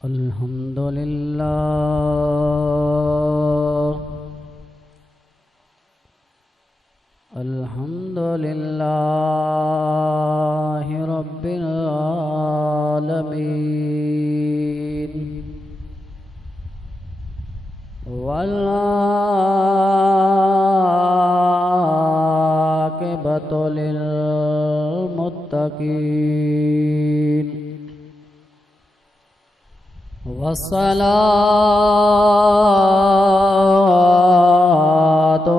अल्हम्दुलिल्लाहि रब्बिल आलमीन वल आक़िबतु लिल मुत्तक़ीन वस्सलातु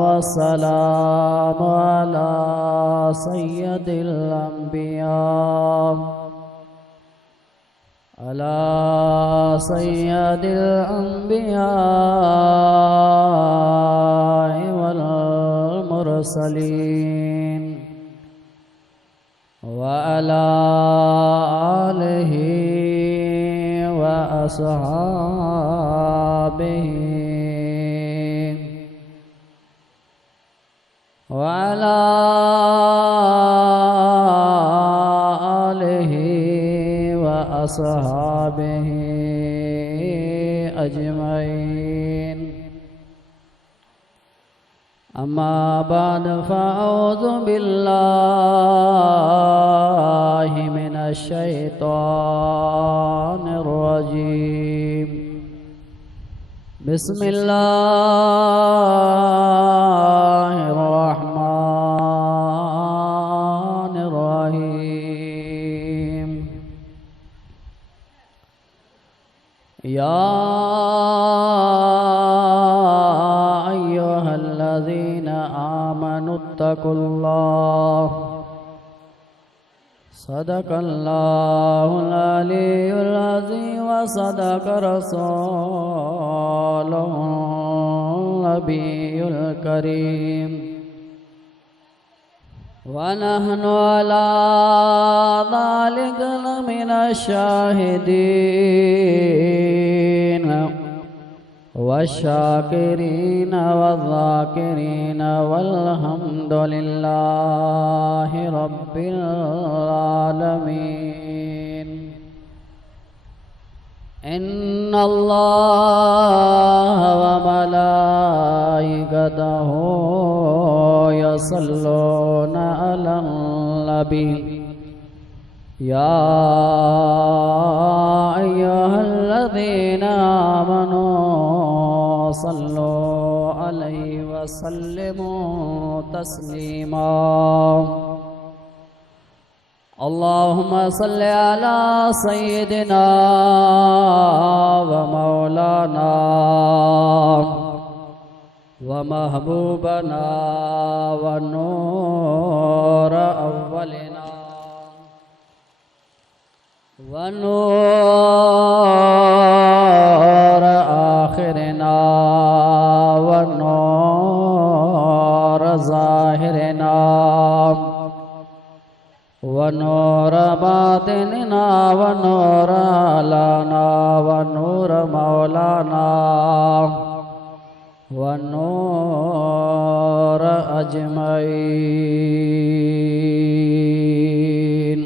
वस्सलामु अला सय्यदिल अंबिया वल मुरसलीन व अला आलिहि व अस्हाबिहि व अला आलिहि व अस्हाबिहि अजमईन। अम्मा बाद फ़अऊज़ु बिल्लाहि मिनश शैतानिर रजीम। बिस्मिल्लाहिर रहमानिर रहीम। या अय्युहल्लज़ीना आमनुत्तकुल्लाह सदक़ल्लाहुल अलीयुल अज़ीम व सदक़ रसूलुहुन नबियुल करीम व नहनु अला ज़ालिका लमिनश शाहिदीन वश्शाकिरीन वज़्ज़ाकिरीन वल्हम्दुलिल्लाहि रब्बिल आलमीन। इन्नल्लाह व मलाइकतहु यसल्लूना अलन नबी या अय्युहल्लज़ीना आमनू सल्लु अलैहि व सल्लिमू तस्लीमा। अल्लाहुम्मा सल्लि अला सय्यिदिना व मौलाना व महबूबना व नूर अव्वलिना व नूर आखिरिना व नूर ज़ाहिरिना व नूर बातिनिना व नूर आलाना व नूर मौलाना व नूर अजमईन।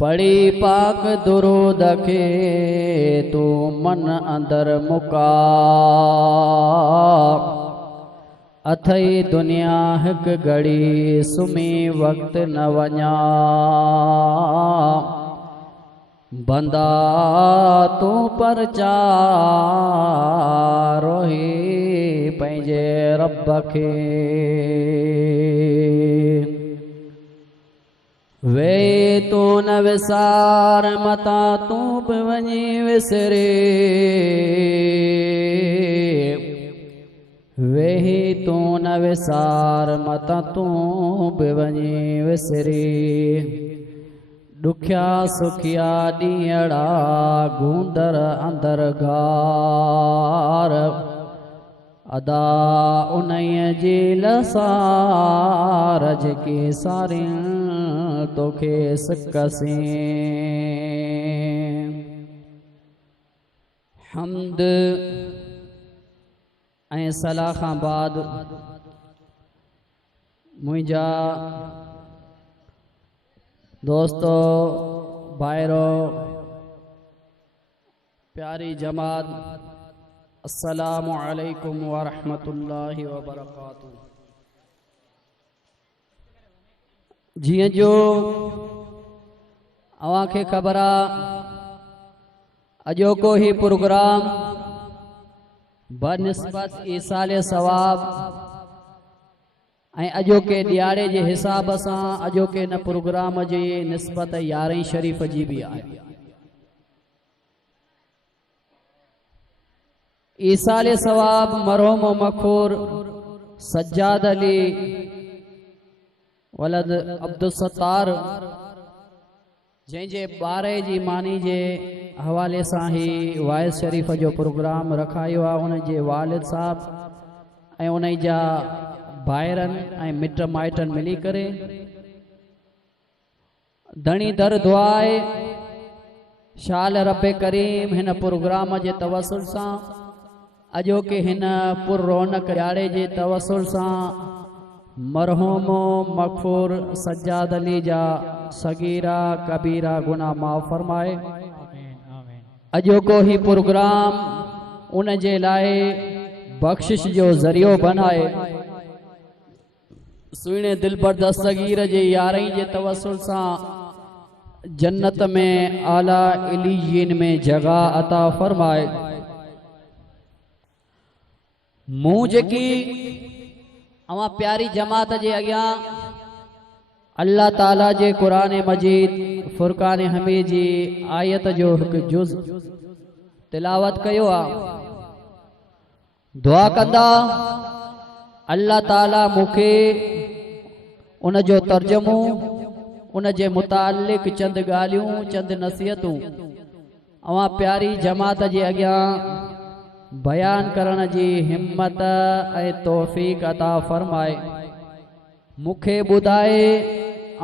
पढ़ी पाक दुरूद खे तू मन अंदर मुका अथई दुनिया हिक घड़ी सुमी वक्त न वञा बंदा तू परचारोही पंहिंजे रब खे वे तू न विसार मता तू बि वञी विसरे वेही तू न विसार मता तू बि वञी विसरे दुखिया सुखिया ॾींहड़ा गूंदर अंदर गार अदा उन्हीअ जी लसार जेकी सारी तोखे सिकसी हम्द ऐं सलाह खां बाद मुंहिंजा दोस्तो भाइरो प्यारी जमात, अस्सलामु अलैकुम व रहमतुल्लाहि व बरकातुहू। जियां जो अवां खे ख़बर आ, अॼोको ही प्रोग्राम बनिस्बत ईसाले सवाब ऐं अॼोके ॾियारे जे हिसाब सां अॼोके इन प्रोग्राम जी निस्बत 11 शरीफ़ जी भी आहे। ईसाले सवाब मरहूम मखूर सज्जाद अली वलद अब्दुल सत्तार जंहिंजे ॿार जी मानी जे हवाले सां ही वाइस शरीफ़ जो प्रोग्राम रखायो आहे। उन जे वालिद साहब ऐं उन जा भाइरनि ऐं मिट माइटनि मिली करे धणी दर दुआए शाल रब करीम हिन प्रोग्राम जे तवसुल सां अॼोके हिन पुर रौनक ॾियारे जे तवसुल सां मरहूम मग़फ़ूर सज्जाद अली जा सगीरा कबीरा गुनाह माफ़ फरमाए। अॼोको ही प्रोग्राम उन जे लाइ बख़्शिश जो ज़रियो बनाए। सुहिणे दिलबर दस्तगीर जे 11 जे तवसुल सां जन्नत में आला इलीयीन में जगह अता फरमाए। मूं जेकी अवां प्यारी जमात जे अॻियां अल्लाह ताला जे कुरान मजीद फुरकान हमीद जी आयत जो हिकु जुज़ तिलावत कयो आ। दुआ कंदा अल्लाह ताला मूंखे उन जो तर्जुमो उन जे मुतालिक चंद ॻाल्हियूं चंद नसीहतूं अवां प्यारी जमात जे अॻियां बयान करण जी हिम्मत ऐं तौफ़ीक़ अता फरमाए। मूंखे ॿुधाए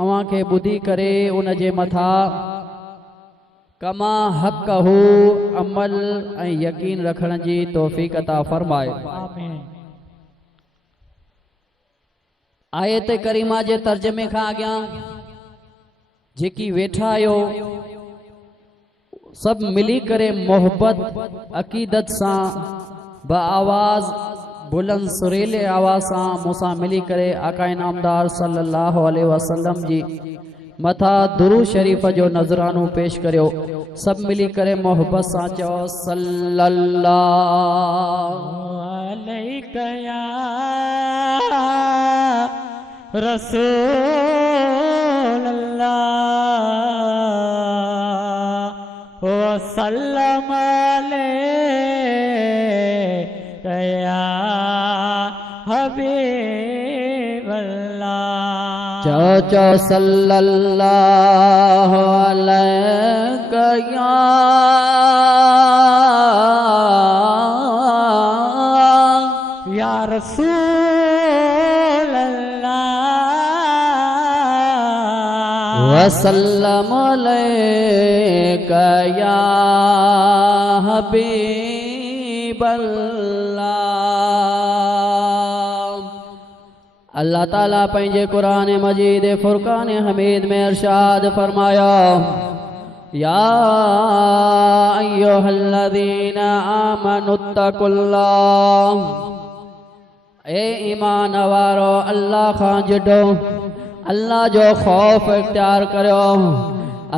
अवां खे ॿुधी करे उन जे मथा कमा हक़हू अमल ऐं यकीन रखण जी तौफ़ीक़ अता फरमाए। आयत करीमा जे तर्जुमे खां अॻियां जेकी वेठा आहियो सब मिली करे मोहब्बत अकीदत सां बआवाज़ बुलंद सुरीले आवाज़ सां मूंसां मिली करे आका इनामदार सल्लल्लाहु अलैहि वसल्लम जी मथा दुरूद शरीफ जो नज़रानो पेश करियो। सब मिली करे मोहब्बत सां चओ सल्लल्लाहु अलैहि या रसूल अल्लाह वसल्लम अलैका या हबीब अल्लाह। चो सल्लल्लाहु अलैका या रसूल अल्लाह वसल्लम अलैका या हबीब अल्लाह। अल्लाह ताला पंहिंजे कुरान मजीद फुरकान हमीद में इरशाद फरमाया या अय्युहल्लज़ीना आमनुत्तकुल्लाह। ए ईमान वारो अल्लाह खां जुड़ो, अल्लाह जो खौफ इख्तियार करो।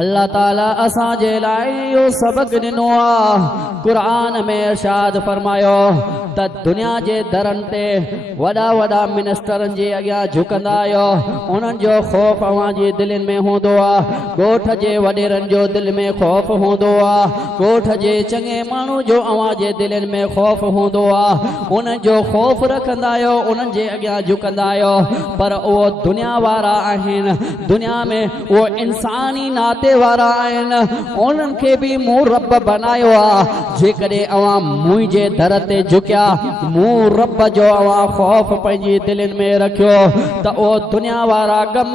अल्लाह ताला असां जे लाइ इहो सबक ॾिनो आहे। कुरान में इरशाद फरमायो त दुनिया जे दरनि ते वॾा वॾा मिनिस्टरनि जे अॻियां झुकंदा आहियो, उन्हनि जो ख़ौफ़ अव्हां जी दिलनि में हूंदो आहे। ॻोठ जे वॾेरनि जो दिलि में ख़ौफ़ हूंदो आहे। ॻोठ जे चङे माण्हू जो अव्हां जे दिलनि में ख़ौफ़ हूंदो आहे। उन्हनि जो ख़ौफ़ रखंदा आहियो, उन्हनि जे अॻियां झुकंदा आहियो। पर उहो दुनिया वारा आहिनि, दुनिया में उहो इंसानी नाते वारा आहिनि। उन्हनि खे बि मूं रब बनायो आहे। जेकॾहिं अव्हां मुंहिंजे दर ते झुकिया, मूं रब जो अव्हां ख़ौफ़ पंहिंजी दिलनि में रखियो त उहो दुनिया वारा गम,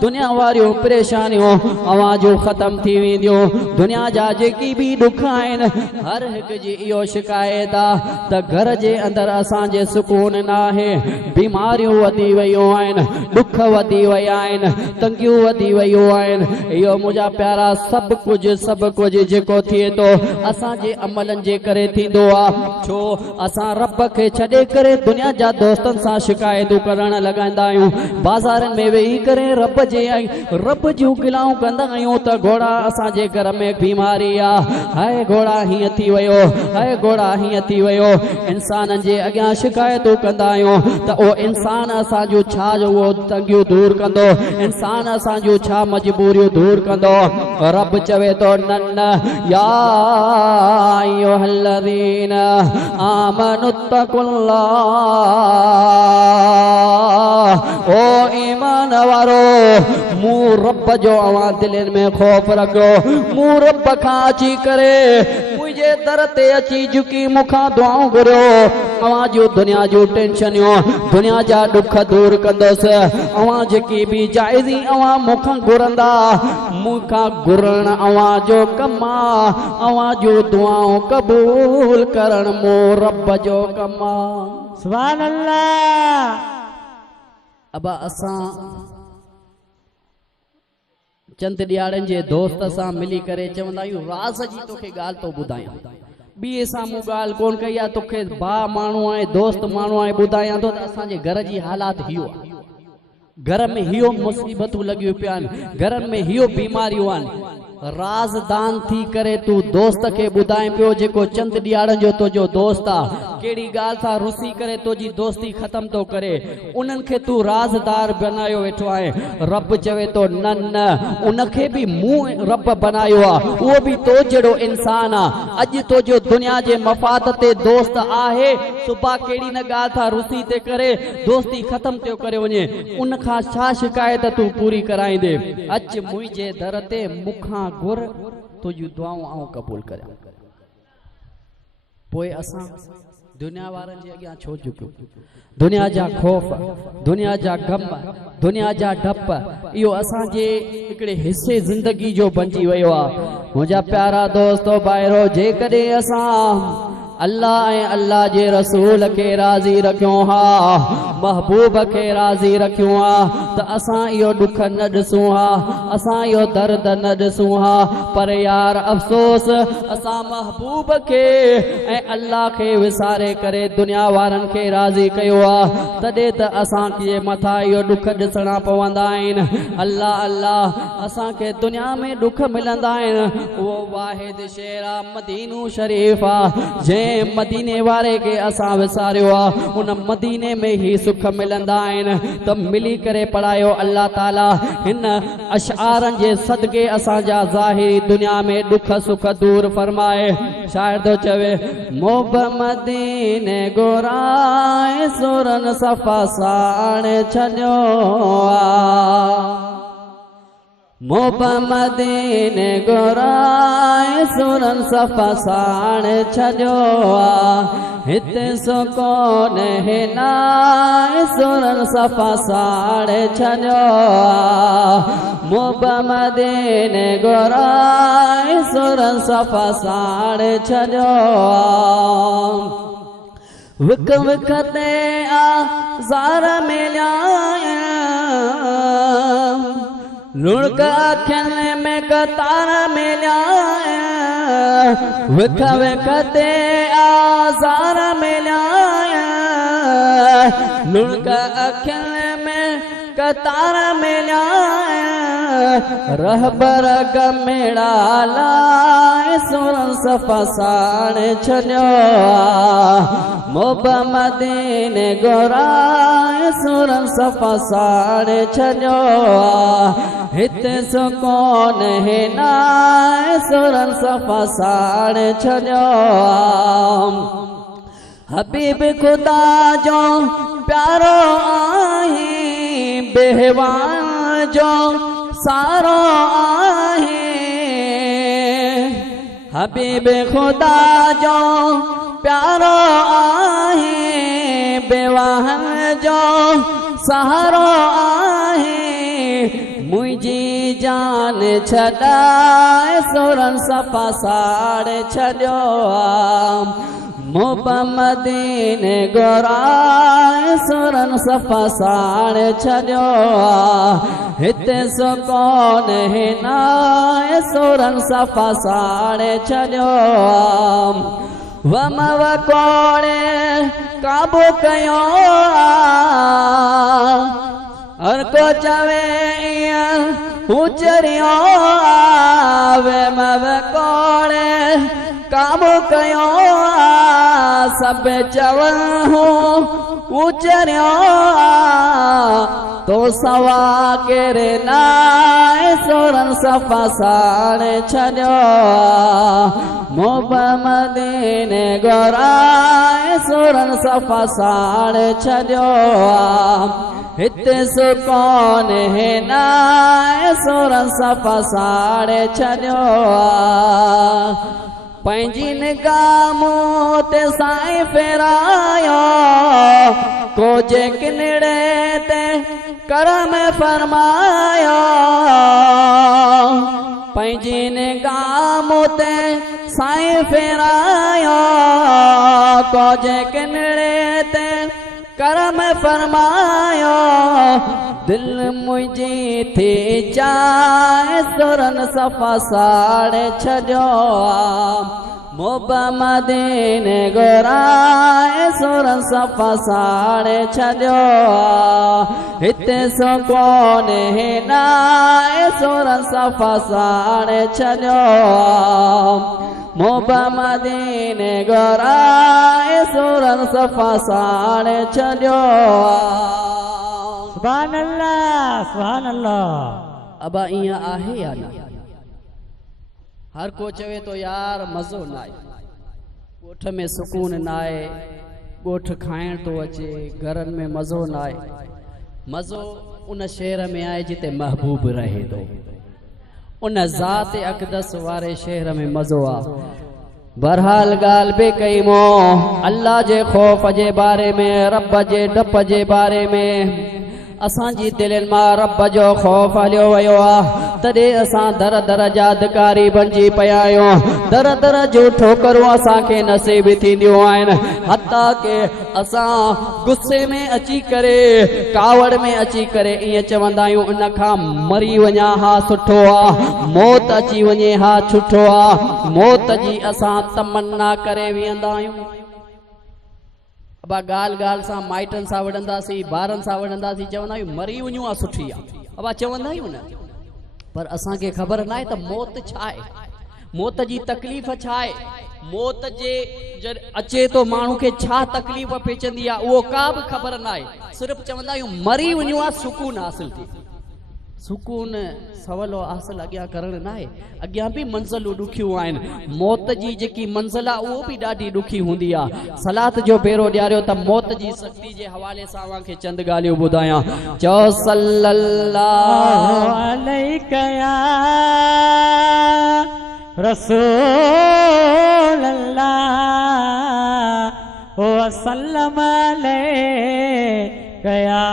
दुनिया वारियूं परेशानियूं अव्हां जूं ख़तम थी वेंदियूं। दुनिया जा जेकी बि ॾुख आहिनि, हर हिकु जी इहो शिकायत आहे त घर जे अंदरि असांजे सुकून न आहे। बीमारियूं वधी वियूं आहिनि, ॾुख वधी विया आहिनि, तंगियूं वधी वियूं आहिनि। इहो मुंहिंजा प्यारा सब कुछ जेको थिए तो असां जे अमलन जे करे थींदो आ। छो असां रब के छॾे करे दुनिया जा दोस्तन सां शिकायतूं करण लॻाईंदा आहियूं। बाज़ारनि में वेही करे रब जूं गिलाऊं कंदा आहियूं त घोड़ा असां जे घर में बीमारी आ, हाय घोड़ा हीअं थी वियो, हाय घोड़ा हीअं थी वियो। इंसाननि जे अॻियां शिकायतूं कंदा आहियूं त ओ इंसान असां जूं छा उहो तंगियूं दूर कंदो, इंसान असां जूं छा मजबूरियूं दूर कंदो। रब चवे तो न या अय्युहल्लज़ीन आमनुत्तकुल्लाह, ओ ईमान वारो मूं रब जो अवां दिलनि में खौफ रखो। मूं रब खां अची करे मुझे दर ते अची झुकी मुखां दुआऊं घुरियो। अवां जूं दुनिया जूं टेंशनियूं, दुनिया जा दुख दूर कंदुसि। अवां जेकी भी जाइज़ी अवां मुखां घुरंदा, मुखां घुरण अवां जो कम आ। अवां जूं दुआऊं कबूल करण मूं रब जो कम आ। सुभान अल्लाह। अब असां चंद ॾियारनि जे दोस्त सां मिली करे चवंदा आहियूं राज़ जी तोखे ॻाल्हि तो ॿुधायां, ॿिए साम्हूं ॻाल्हि कोन कई आहे, तोखे भाउ माण्हू आहे, दोस्त माण्हू आहे, ॿुधायां थो त असांजे घर जी हालात हियो आहे। घर में हियो मुसीबतूं लॻियूं पिया आहिनि, घरनि में हियो बीमारियूं आहिनि। राज़दान थी करे तू दोस्त के ॿुधाए पियो जेको चंद ॾियारनि जो तुंहिंजो दोस्त आहे, कहिड़ी ॻाल्हि सां रुसी करे तुंहिंजी दोस्ती ख़तम थो करे, उन्हनि खे तू राज़दार बनायो वेठो आहे। रब चवे तो न उनखे भी मूं रब बनायो आहे, उहो भी तो जहिड़ो इंसान आहे। अॼु तुंहिंजो दुनिया जे मफ़ाद ते दोस्त आहे, सुबह कहिड़ी न ॻाल्हि सां रुसी ते करे दोस्ती ख़तम थियो करे वञे, उनखां छा शिकायत तू पूरी कराईंदे। अच मुंहिंजे दर ते मुखां घुर, तुझी दुआऊं आऊं कबूल करियां। पोइ असां दुनिया वारनि जे अॻियां छो झुकियूं? दुनिया जा खौफ़, दुनिया जा गम, दुनिया जा डप, इहो असांजे हिकिड़े हिस्से ज़िंदगी जो बणिजी वियो आहे। मुंहिंजा प्यारा दोस्तो भाइरो, जेकॾहिं असां अल्लाह ऐं अल्लाह जे रसूल के राज़ी रखियो हा, महबूब के राज़ी रखियो हा, त असां इहो दुख न ॾिसूं हा, असां इहो दर्द न ॾिसूं हा। पर यार अफ़सोस, असां महबूब के ऐं अल्लाह के विसारे करे दुनिया वारनि के राज़ी कयो आहे, तॾहिं त असांखे मथां इहो दुख ॾिसणा पवंदा आहिनि। अल्लाह अल्लाह असांखे दुनिया में दुख मिलंदा आहिनि, उहो वाहिद शेर आहे, मदीनो शरीफ़ आहे। जंहिं मदीने वारे के असां विसारियो आहे, उन मदीने में ही सुख मिलंदा आहिनि। त मिली करे पढ़ायो अल्लाह ताला हिन अशआरनि जे सदके असांजा ज़ाहिरी दुनिया में दुख सुख दूर फरमाए। शायर तो चवे मोब मदीने घुराए सुरन सफ़ा साण छॾियो आ, मोब मदीने घुराए सुरन सफ़ा साण छॾियो आ, हिते सुकोन हिनाए सुरन सफ़ा साण छॾियो आ, मोब मदीने घुराए सुरन सफ़ा साण छॾियो आ। विक विक ते आज़ार मिलिया, लुढ़क अखियुनि में कतार मिलिया, विक विक ते आज़ार मिलिया, लुढ़क अखियुनि में कतार मिलिया, रहबर गमेड़ा लाए सुरन सफ़ा साण छॾियो आ, मोब मदीने घुराए सुरन सफ़ा साण छॾियो आ, हिते सुकोन हिनाए सुरन सफ़ा साण छॾियो आ। हबीब खुदा जो प्यारो आहे, बेहवान जो सारो आहे, हबीब खुदा जो प्यारो आहे, बेवाहन जो सहारो आहे, मुझी जान छॾाए सुरन सफ़ा साड़ छॾियो आ, मुबमदीने गोराए सुरन सफ़ा साड़े छॾियो हिते सुकोन हिनाए सुरन सफ़ा साड़े छॾियो वम वकोड़े काबू कयो हर को चवे उचरियो वम वकोड़े काबू कयो सब चवहूं उचरियो तो सवा केरे नाए सुरन सफ़ा साड़े छॾियो मुबमदीने गोराए सुरन सफ़ा साड़े छॾियो हिते सुकोन हिनाए सुरन सफ़ा साड़े छॾियो पंहिंजी निगाह ते साईं फेरायो को जे किनड़े ते करम फरमायो पंहिंजी निगाह ते साईं फेरायो को जे किनड़े ते करम फरमायो दिल मुंहिंजी थी चाहे सुरन सफ़ा साड़े छॾियो मुबमदीने गोराए सुरन सफ़ा साड़े छॾियो हिते सुकोन हिनाए सुरन सफ़ा साड़े छॾियो मुबमदीने गोराए सुरन सफ़ा साड़े छॾियो सुभान अल्लाह सुभान अल्लाह। अब ईअं आहे या न हर को चवे तो यार मज़ो न आहे ॻोठ में सुकून न आहे ॻोठ खाइण तो अचे घरनि में मज़ो न आहे मज़ो उन शहर में आहे जिते महबूब रहे थो उन ज़ात अक़दस वारे शहर में मज़ो आहे बहरहाल ॻाल्हि बि कई मो अल्लाह जे ख़ौफ़ जे बारे में रब जे डप जे बारे में असांजी दिलनि मां रब जो ख़ौफ़ हलियो वियो आहे तॾहिं असां दर दर जा अधिकारी बणिजी पिया आहियूं दर दर जूं ठोकरूं असांखे नसीब थींदियूं आहिनि हता के असां गुस्से में अची करे कावड़ में अची करे ईअं चवंदा आहियूं इन खां मरी वञा हा सुठो आहे मौत अची वञे हा सुठो आहे मौत जी असां तमन्ना करे वेहंदा आहियूं अब ॻाल्हि ॻाल्हि सां माइटनि सां वड़ंदासीं ॿारनि सां वड़ंदासीं चवंदा आहियूं मरी वञूं आहे सुठी आहे अब चवंदा आहियूं न पर असांखे ख़बर न आहे त मौत छा आहे मौत जी तकलीफ़ छा आहे मौत जे जॾहिं अचे तो माण्हू खे छा तकलीफ़ पइजंदी आहे उहो का बि ख़बर न आहे सिर्फ़ु चवंदा आहियूं मरी वञूं आहे सुकून हासिल थिए सुकून सवलो हासिल अॻियां करण न आहे अॻियां बि मंज़िलूं ॾुखियूं आहिनि मौत जी जेकी मंज़िल आहे उहो बि ॾाढी ॾुखी हूंदी आहे सलात जो बेरो ॾियारियो त मौत जी सख़्ती जे हवाले सां अव्हांखे चंद ॻाल्हियूं ॿुधायां चओ सल्लल्लाहु अलैका या रसूल अल्लाह व सल्लम अलैका या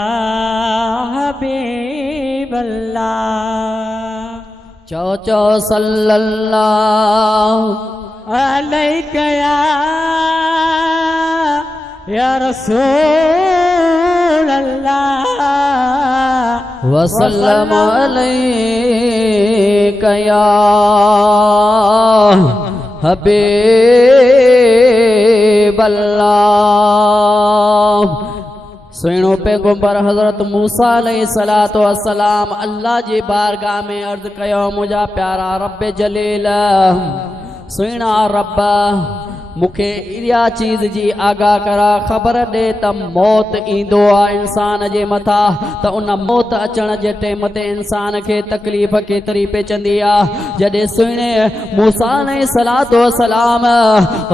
हबीब अल्लाह चो चो सल्लल्लाहु अलैका या रसूल अल्लाह वसल्लम अलैका या हबीब अल्लाह सुहिणो पैगंबर हज़रत मूसा अलैहिस्सलातु वस्सलाम अल्लाह जी बारगाह में अर्ज़ कयो मुंहिंजा प्यारा रब जलील सुहिणा रब मूंखे इहा चीज़ जी आगाह करा ख़बर ॾे त मौत ईंदो आहे इंसान जे मथां त उन मौत अचण जे टाइम ते इंसान खे तकलीफ़ केतिरी पइजंदी आहे जॾहिं सुहिणे मूसा अलैहिस्सलातु वस्सलाम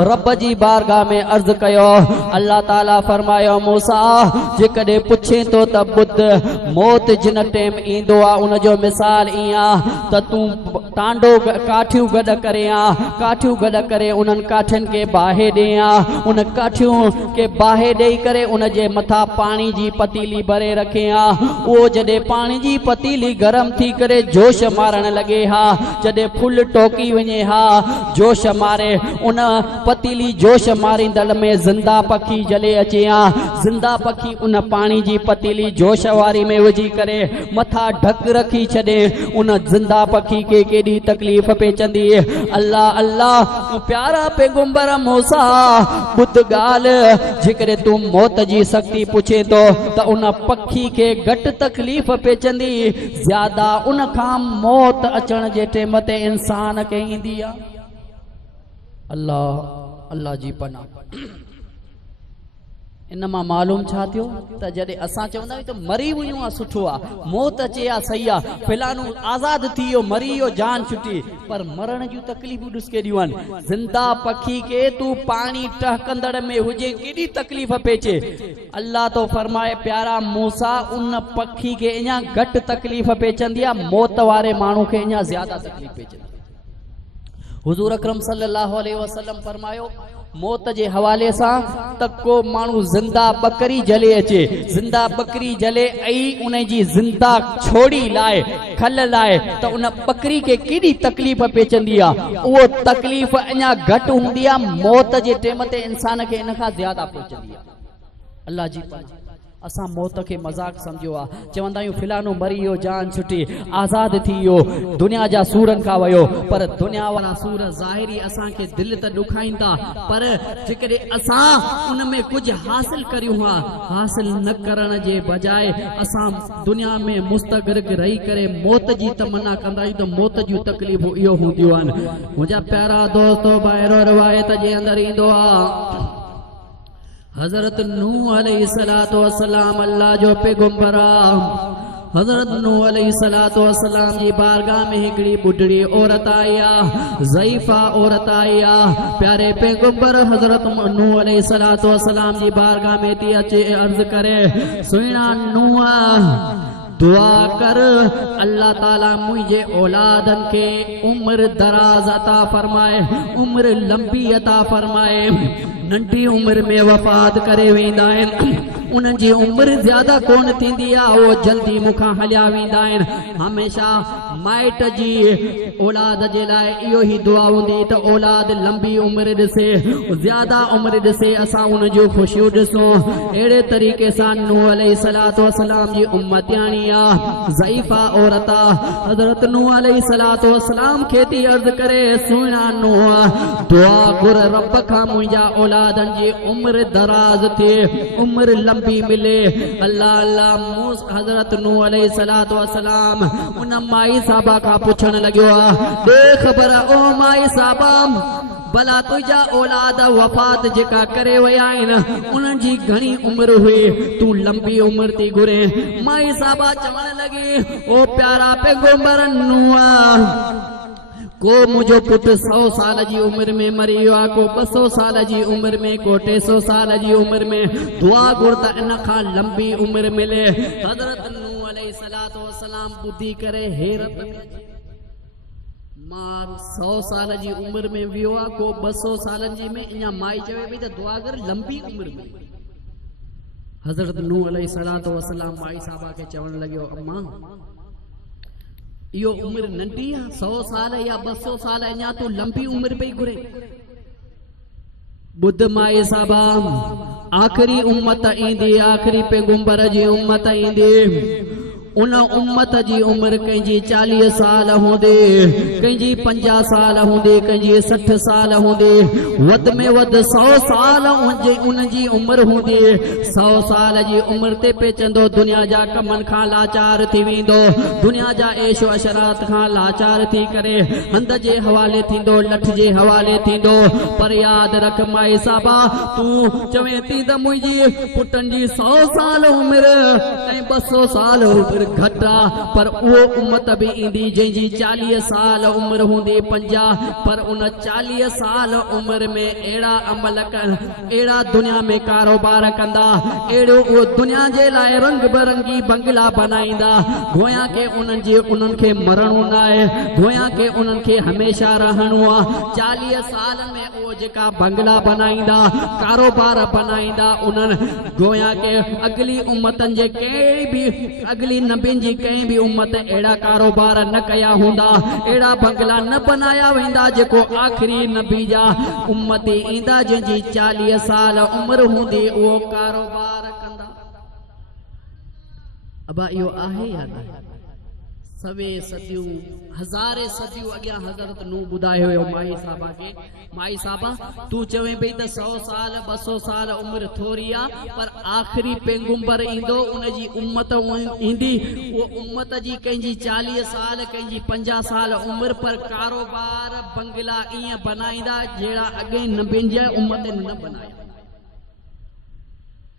रब जी बारगाह में अर्ज़ कयो अल्लाह ताला फरमायो मूसा जेकॾहिं पुछे थो त ॿुध मौत जिन टाइम ईंदो आहे उन जो मिसाल ईअं आहे त तूं टांडो काठियूं गॾु करे काठियूं गॾु करे उन्हनि काठियुनि खे बाहि ॾियां उन काठियूं खे बाहि ॾेई करे उन जे मथां पाणी जी पतीली भरे रखे उहो जॾहिं पाणी जी पतीली गरम थी करे जोश मारण लॻे जॾहिं फुल टोकी वञे जोश मारे उन पतीली जोश मारींदड़ में ज़िंदा पखी जले अचे ज़िंदा पखी उन पाणी जी पतीली जोश वारी में विझी करे मथां ढक रखी छॾे उन ज़िंदा पखी खे केॾी तकलीफ़ पइजंदी अल्लाह अल्लाह प्यारा पैगंबर मूसा ॿुध ॻाल्हि जेकॾहिं तूं मौत जी सख़्ती पुछे थो त उन पखी खे घटि तकलीफ़ पइजंदी ज़्यादा उन खां मौत अचण जे टाइम ते इंसान खे ईंदी आहे अल्लाह अल्लाह जी पनाह इन मां मालूम छा थियो त जॾहिं असां चवंदा आहियूं त मरी वञूं आहे सुठो आहे मौत अचे आहे सही आहे फिलहाल आज़ाद थी वियो मरी वियो जान छुटी पर मरण जूं तकलीफ़ूं ॾिस केॾियूं आहिनि ज़िंदा पखी खे तूं पाणी टहकंदड़ में हुजे केॾी तकलीफ़ पइजे अल्लाह तो फरमाए प्यारा मूसा उन पखी खे अञा घटि तकलीफ़ पइजंदी आहे मौत वारे माण्हू खे अञा ज़्यादा तकलीफ़ पइजंदी हुज़ूर अकरम सल्लल्लाहु अलैहि वसल्लम फरमायो मौत जे हवाले सां त को माण्हू ज़िंदा बकरी जले अचे ज़िंदा बकरी जले ऐं उन जी ज़िंदा छोड़ी लाए खल लाए त उन बकरी खे केॾी तकलीफ़ पइजंदी आहे उहो तकलीफ़ अञा घटि हूंदी आहे मौत जे टाइम ते इंसान खे इन खां ज़्यादा पहुचंदी आहे अल्लाह जी असां मौत खे मज़ाक सम्झो आहे चवंदा आहियूं फिलानो मरी वियो जान छुटी आज़ाद थी वियो दुनिया जा सूरनि खां वियो पर दुनिया वारा सूर ज़ाहिरी असांखे दिलि त ॾुखाईंदा पर जेकॾहिं असां उन में कुझु हासिल करियूं हासिल न करण जे बजाए असां दुनिया में मुस्तग़रिक़ रही करे मौत जी तमन्ना कंदा आहियूं त मौत जूं तकलीफ़ूं इहो हूंदियूं आहिनि मुंहिंजा प्यारा दोस्तो ॿाहिरो रिवायत जे अंदरि ईंदो आहे हज़रत नूह अलैहिस्सलातु वस्सलाम अल्लाह जो पैगंबर हज़रत नूह अलैहिस्सलातु वस्सलाम जी बारगाह में हिकड़ी बुढ़ड़ी औरत आई ज़ईफा औरत आई प्यारे पैगंबर हज़रत नूह अलैहिस्सलातु वस्सलाम जी बारगाह में थी अचे अर्ज़ करे सुहिणा नूह दुआ कर अल्लाह ताला मुझे औलादन के उम्र दराज अता फरमाए उम्र लंबी अता फरमाए नंढी उम्र में वफात करे वेंदा आहिनि उन्हनि जी उम्र ज्यादा कोन थींदी आहे वो जल्दी मुखां हलिया वेंदा आहिनि हमेशा माइट जी औलाद जे लाइ इहो ई दुआ हूंदी त औलाद लंबी उम्र ॾिसे ज्यादा उम्र ॾिसे असां उन जूं ख़ुशियूं ॾिसूं अहिड़े तरीक़े सां नूह अलैहिस्सलातु वस्सलाम जी उम्मतियाणी ज़ईफा औरत हज़रत नूह अलैहिस्सलातु वस्सलाम खेती अर्ज करे सुहिणा नूह दुआ घुर रब खां मुंहिंजा औलादन जी उम्र दराज थिए उम्र लंबी मिले अल्लाह अल्लाह हज़रत नूह अलैहिस्सलातु वस्सलाम उन माई साहबा खां पुछण लॻियो दे ख़बर ओ माई साहबा भला तुझा औलाद वफात जेका करे वया आहिनि उन्हनि जी घणी उम्र हुई तू लंबी उम्र थी घुरे माई साहबा चवण लॻी ओ प्यारा पैगंबर नूह को मुझो पुट 100 साल जी उम्र में मरी वियो आहे को 200 साल जी उम्र में को 300 साल जी उम्र में दुआ घुर त इन खां लंबी उम्र मिले हज़रत नूह अलैहिस्सलातु वस्सलाम ॿुधी करे हैरत में मां 100 साल जी उम्र में वियो आहे को 200 सालन जी में अञा माई चवे पई त दुआ कर लंबी उम्र में हज़रत नूह अलैहिस्सलातु वस्सलाम माई साहबा खे चवण लॻियो अम्मा इहो उम्र नंढी आहे 100 साल या 200 साल अञा तूं लंबी उम्र पई घुरे बुध माई साहबा आखिरी उम्मत ईंदी आखिरी पैगंबर जी उम्मत ईंदी उन उम्मत जी उम्र कंहिंजी 40 साल हूंदी कंहिंजी 50 साल हूंदी कंहिंजी 60 साल हूंदी वध में वध 100 साल उन जी उम्र हूंदी 100 साल जी उम्र ते पेचंदो दुनिया जा कमन खां लाचार थी वेंदो दुनिया जा ऐशो अशरात खां लाचार थी करे हंध जे हवाले थींदो लठ जे हवाले थींदो पर याद रख माई साहबा तूं चवे थी त मुंहिंजी पुटनि जी 100 साल उम्र ऐं 200 साल उम्र घट पर वो उम्मत भी इंदी जंहिंजी 40 साल उम्र हूंदी 50 पर उन 40 साल उम्र में एड़ा अमल कर एड़ा दुनिया में कारोबार कंदा एड़ो वो दुनिया जे लाए रंग बरंगी बंगला बनाईंदा गोया के उन्हनि खे मरणो न आहे गोया के उन्हनि खे हमेशा रहणो आहे 40 साल में वो जेका बंगला बनाईंदा कारोबार बनाईंदा उन्हनि गोया के अगली उम्मतन जे कई भी अगली नबियन जी कई भी उम्मत एड़ा कारोबार न कया हुंदा एड़ा बंगला न बनाया वेंदा जेको आखिरी नबी जा उम्मती ईंदा जंहिंजी 40 साल उम्र हूंदी वो कारोबार कंदा। अबा इहो आहे याद सवे सदियूं हज़ारे सदियूं अॻियां हज़रत नूह ॿुधायो हुयो माई साहबा खे माई साहबा तू चवे पई त 100 साल 200 साल उम्र थोरी आहे पर आख़िरी पैगंबर ईंदो उनजी उम्मत ईंदी वो उम्मत जी कंहिंजी 40 साल कंहिंजी 50 साल उम्र पर कारोबार बंगला ईअं बनाईंदा जहिड़ा अॻे नबियनि जे उम्मत न बनाया।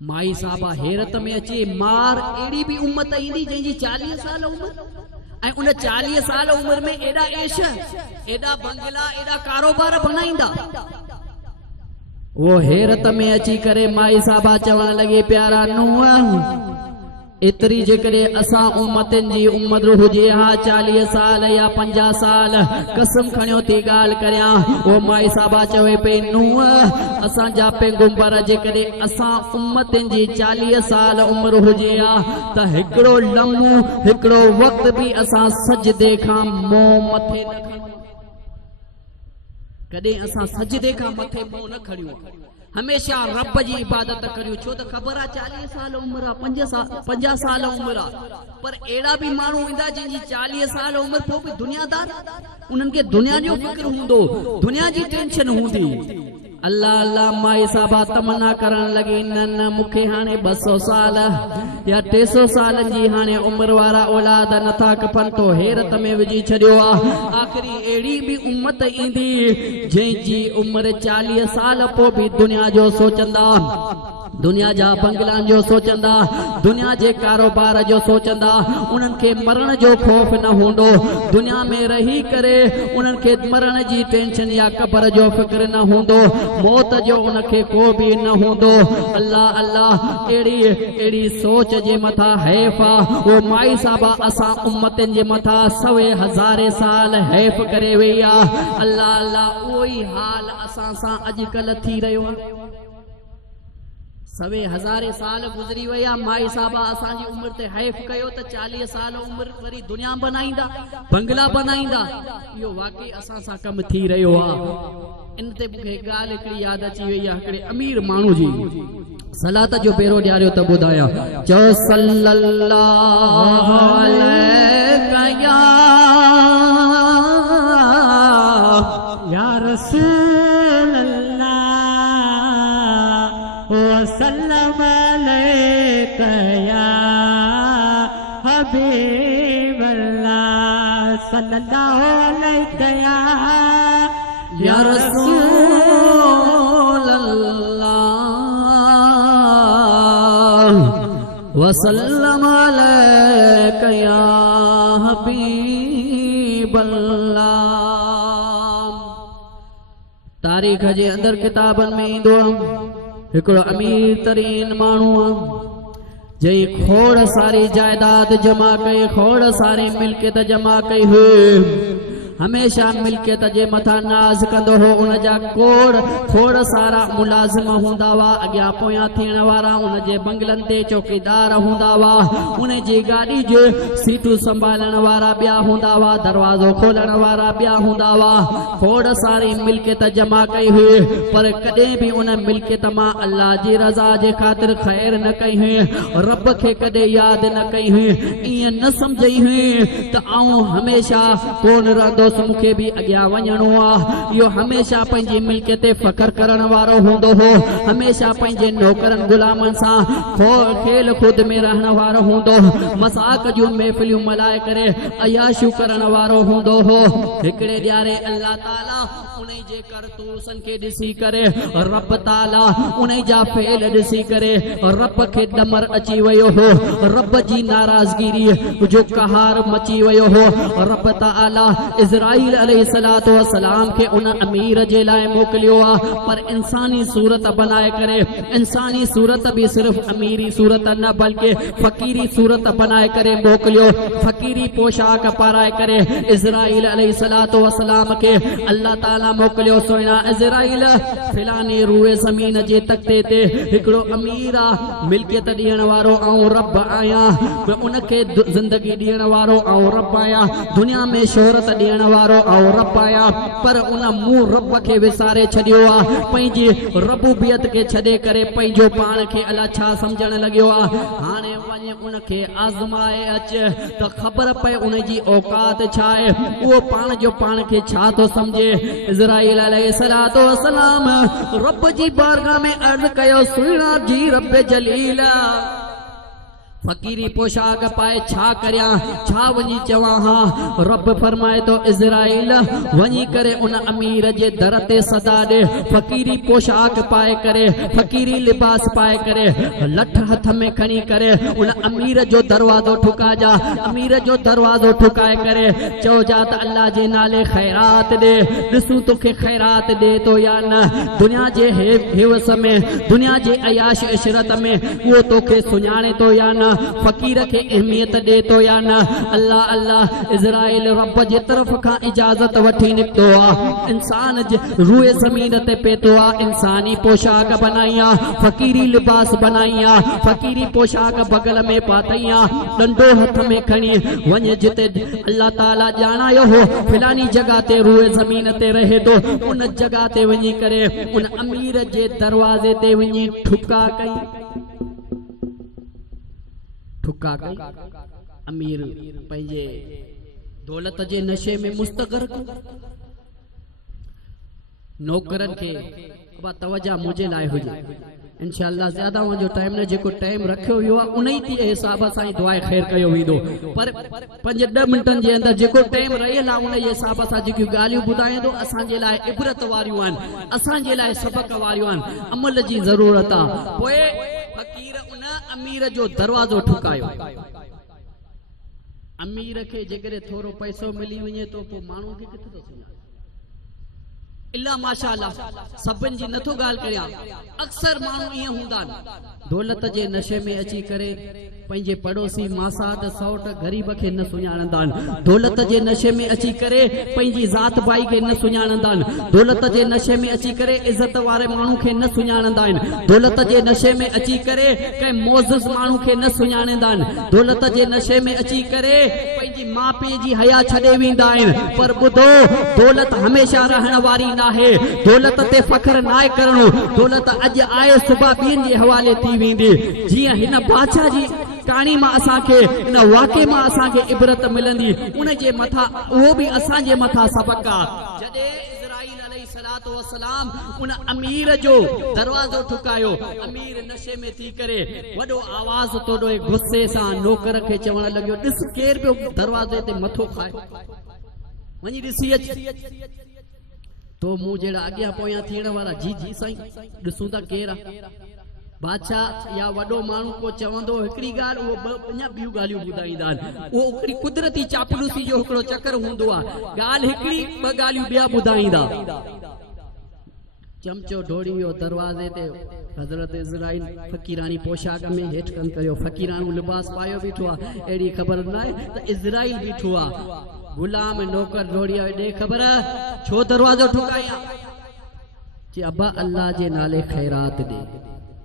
माई साहबा हैरत में अचे मार एड़ी भी उम्मत ईंदी जंहिंजी 40 साल उम्र ऐं उन 40 साल उम्र में एड़ा ऐश एड़ा बंगला एड़ा कारोबार बनाईंदा। वो हैरत में अची करे माई साहबा चवण लगे प्यारा नूह एतरी जेकरे असा उम्मतन जी उम्र हुजे हा 40 साल या 50 साल कसम खणियो थी गाल करया ओ माई साहबा चवे पे नूह असा जा पैगंबर जेकरे असा उम्मतन जी 40 साल उम्र हुजे हा त हिकड़ो लम्हो हिकड़ो वक्त भी असा सजदे खां मुंह मथे न खणो कदे असा सजदे खां मथे मुंह न खणियो हमेशा रब जी इबादत करियो छो त खबर आ 40 साल उम्र 50 साल उम्र पर एड़ा भी मानू इंदा जिनकी 40 साल उम्र पो भी दुनियादार उनन के दुनिया जो फिक्र हुंदो दुनिया जी टेंशन हुंदी। अल्लाह अल्लाह माई साहबा तमन्ना करण लगी न मुखे हाने 200 साल या 300 साल जी हाने उम्र वारा औलाद नथा कपन तो हैरत में विझी छड़ियो आ आखिरी एड़ी भी उम्मत ईंदी जंहिंजी उम्र 40 साल पो भी दुनिया जो सोचंदा दुनिया जा बंगलान जो सोचंदा दुनिया जे कारोबार जो सोचंदा उन्हनि खे मरण जो खौफ न हूंदो दुनिया में रही करे उन्हनि खे मरण जी टेंशन या कब्र जो फिक्र न हूंदो मौत जो उनखे को भी न हूंदो। अल्लाह अल्लाह एड़ी सोच जे मथा हैफ आ वो माई साहबा असा उम्मतन जे मथा 100 साल हैफ करे वई आ। अल्लाह अल्लाह ओही हाल असा सां अॼुकल्ह थी रहियो आहे 100 साल गुजरी वया माई साहबा असांजी उम्र ते हैफ कयो त 40 साल उम्र वरी दुनिया बनाईंदा बंगला बनाईंदा इहो वाकई असां सां कम थी रहियो आहे। इन ते मूंखे ॻाल्हि हिकिड़ी यादि अची वई आहे हिकिड़े अमीर माण्हू जी सलात जो पहिरों ॾियारियो त ॿुधायां चओ सल्लल्लाहु अलैहि या रसूल वसल्लम अलैका या हबीब अल्लाह सल्लल्लाहु अलैका या रसूल अल्लाह वसल्लम अलैका या हबीब अल्लाह। तारीख़ जे अंदर किताबन में ईंदो हिकड़ो अमीर तरीन माण्हू जई खोड़ सारी जायदाद जमा कई खोड़ सारी मिल्कियत जमा कई हुई हमेशा मिल्कियत जे मथा नाज कंदो हो उन जा खोड़ सारा मुलाजिम हुंदा वा अॻियां पोयां थियण वारा उन जे बंगलन ते चौकीदार हुंदा वा उन जी गाड़ी जे सीटू संभालण वारा ॿिया हुंदा वा दरवाजो खोलण वारा ॿिया हुंदा वा खोड़ सारी मिल्कियत जमा कई हुई पर कॾहिं भी उन मिल्कियत मां अल्लाह जी रज़ा जे ख़ातिर ख़ैर न कई हुई रब खे कॾहिं यादि न कई हुई ईअं न सम्झई हुई त आऊं हमेशा कोन रहंदो लॻोसि मूंखे बि अॻियां वञणो आहे। इहो हमेशह पंहिंजी मिल्क ते फ़ख्र करण वारो हूंदो हो, हमेशह पंहिंजे नौकरनि गुलामनि सां खेल खुद में रहण वारो हूंदो, मज़ाक जूं महफ़िलियूं मल्हाए करे अयाशू करण वारो हूंदो हो। हिकिड़े ॾियारे अल्लाह ताला उन जे करतूसनि खे ॾिसी करे रब ताला उन जा फेल ॾिसी करे रब खे ॾमर अची वियो हो, रब जी नाराज़गी जो कहार मची वियो हो। रब ताला इज़राइल अलैहिस्सलातु वस्सलाम खे उन अमीर जे लाइ मोकिलियो आहे, पर इंसानी सूरत बनाए करे, इंसानी सूरत बि सिर्फ़ अमीरी सूरत न बल्कि फ़कीरी सूरत बनाए करे मोकिलियो। फ़कीरी पोशाक पाराए करे इज़राइल अलैहिस्सलातु वस्सलाम खे अल्लाह ताला मोकिलियो। सुहिणा इज़राइल फिलानी रूए ज़मीन जे तख़्ते ते हिकिड़ो अमीर आहे, मिल्कियत ॾियण वारो ऐं रब आहियां, उनखे ज़िंदगी ॾियण वारो ऐं रब आहियां, दुनिया में शोहरत ॾियण वारो ऐं रब आहियां। पर उन मूं रब खे विसारे छॾियो आहे, पंहिंजी रबूबियत खे छॾे करे पंहिंजो पाण खे अलाह छा सम्झण लॻियो आहे। हाणे वञ उनखे आज़माए अच त ख़बर पए उनजी औकात छा आहे, उहो पाण जो पाण खे छा थो सम्झे। इज़राइल अलैहिस्सलातु वस्सलाम रब जी बारगाह में अर्ज़ कयो, सुहिणा जी रब जलील फ़कीरी पोशाक पाए छा करियां, छा वञी चवां हां। रब फरमाए तो इज़राइल वञी करे उन अमीर जे दर ते सदा ॾे, फ़कीरी पोशाक पाए करे, फ़कीरी लिबास पाए करे, लठ हथ में खणी करे उन अमीर जो दरवाज़ो ठुकाजा, अमीर जो दरवाज़ो ठुकाए करे चओजा त अल्लाह जे नाले ख़ैरात ॾे, ॾिसूं तोखे ख़ैरात ॾे तो या न। दुनिया जे हिवस में, दुनिया जे अयाश इशरत में उहो तोखे सुञाणे तो या न, फ़कीर खे अहमियत ॾे तो या न। अल्लाह अल्लाह इज़राइल रब जे तरफ़ खां इजाज़त वठी निकितो आहे, इंसान जे रूए ज़मीन ते पहुतो आहे, इंसानी पोशाक बनाई आहे, फ़कीरी लिबास बनाई आहे, फ़कीरी पोशाक बगल में पातई आहे, डंडो हथ में खणी वञ जिते अल्लाह ताला ॼाणायो हो फिलानी जगह ते रूए ज़मीन ते रहे तो, उन जगह ते वञी करे उन अमीर जे दरवाज़े ते वञी ठुका कई, ठुका कई। अमीर पंहिंजे दौलत जे नशे में मुस्तग़रक़, नौकरनि खे तवजा मुंहिंजे लाइ हुजे, इंशाअल्लाह ज़्यादा जो टाइम न, जेको टाइम रखियो वियो आहे उन ई हिसाब सां ई दुआ ख़ैर कयो वेंदो, पर 5-10 मिंटनि जे अंदरि जेको टाइम रहियल आहे उन जे हिसाब सां जेकियूं ॻाल्हियूं ॿुधाईंदो असांजे लाइ इबरत वारियूं आहिनि, असांजे लाइ सबक़ वारियूं आहिनि, अमल जी ज़रूरत आहे। पोइ फ़कीर उन अमीर जो दरवाज़ो ठुकायो। अमीर खे जेकॾहिं थोरो पैसो मिली वञे तो पोइ माण्हू खे किथे थो सुञाणे, इल्ला माशाअल्लाह सभिनि जी नथो ॻाल्हि करियां, अक्सर माण्हू ईअं हूंदा आहिनि दौलत जे नशे में अची करे पंहिंजे पड़ोसी मासात सौट ग़रीब खे न सुञाणंदा आहिनि, दौलत जे नशे में अची करे पंहिंजी ज़ात भाई खे न सुञाणंदा आहिनि, दौलत जे नशे में अची करे इज़त वारे माण्हू खे न सुञाणंदा आहिनि, दौलत जे नशे में अची करे कंहिं मोज़िज़ माण्हू खे न सुञाणंदा आहिनि, दौलत जे नशे में अची करे पंहिंजी माउ पीउ जी हया छॾे वेंदा आहिनि। पर ॿुधो, दौलत हमेशह रहण वारी नाहे, दौलत ते फ़ख्र नाहे करणो, दौलत अॼु आयो सुबह ॿियनि जे हवाले थी वेंदी। जीअं हिन बादशाह जी कहानी मां असांखे, इन वाक़े मां असांखे इबरत मिलंदी, उन जे मथां उहो बि असांजे मथां सबक़ आहे। जॾहिं इज़राइल अलैहिस्सलातु वस्सलाम उन अमीर जो दरवाज़ो ठुकायो, अमीर नशे में थी करे वॾो आवाज़ तोड़े गुस्से सां नौकर खे चवण लॻियो, ॾिस केर पियो दरवाज़े ते मथो खाए, वञी ॾिसी अच तो मूं जहिड़ा अॻियां पोयां थियण वारा। जी जी साईं, ॾिसूं था केरु आहे। बादशाह या वॾो माण्हू को चवंदो हिकिड़ी ॻाल्हि, उहो अञा ॿियूं ॻाल्हियूं ॿुधाईंदा आहिनि, उहो हिकिड़ी कुदरती चापलूसी जो हिकिड़ो चकर हूंदो आहे, ॻाल्हि हिकिड़ी ॿ ॻाल्हियूं ॿिया ॿुधाईंदा। चमचो ढोड़ी वियो दरवाज़े ते, हज़रत इज़राइल फ़कीरानी पोशाक में हेठि कनि करियो, फ़कीरानो लिबास पायो बीठो आहे, अहिड़ी ख़बर न आहे त इज़राइल बीठो आहे। गुलाम नौकर ढोड़ी ॾे ख़बर छो दरवाज़ो ठुकाया, चई अब्बा अल्लाह जे नाले ख़ैरात ॾे।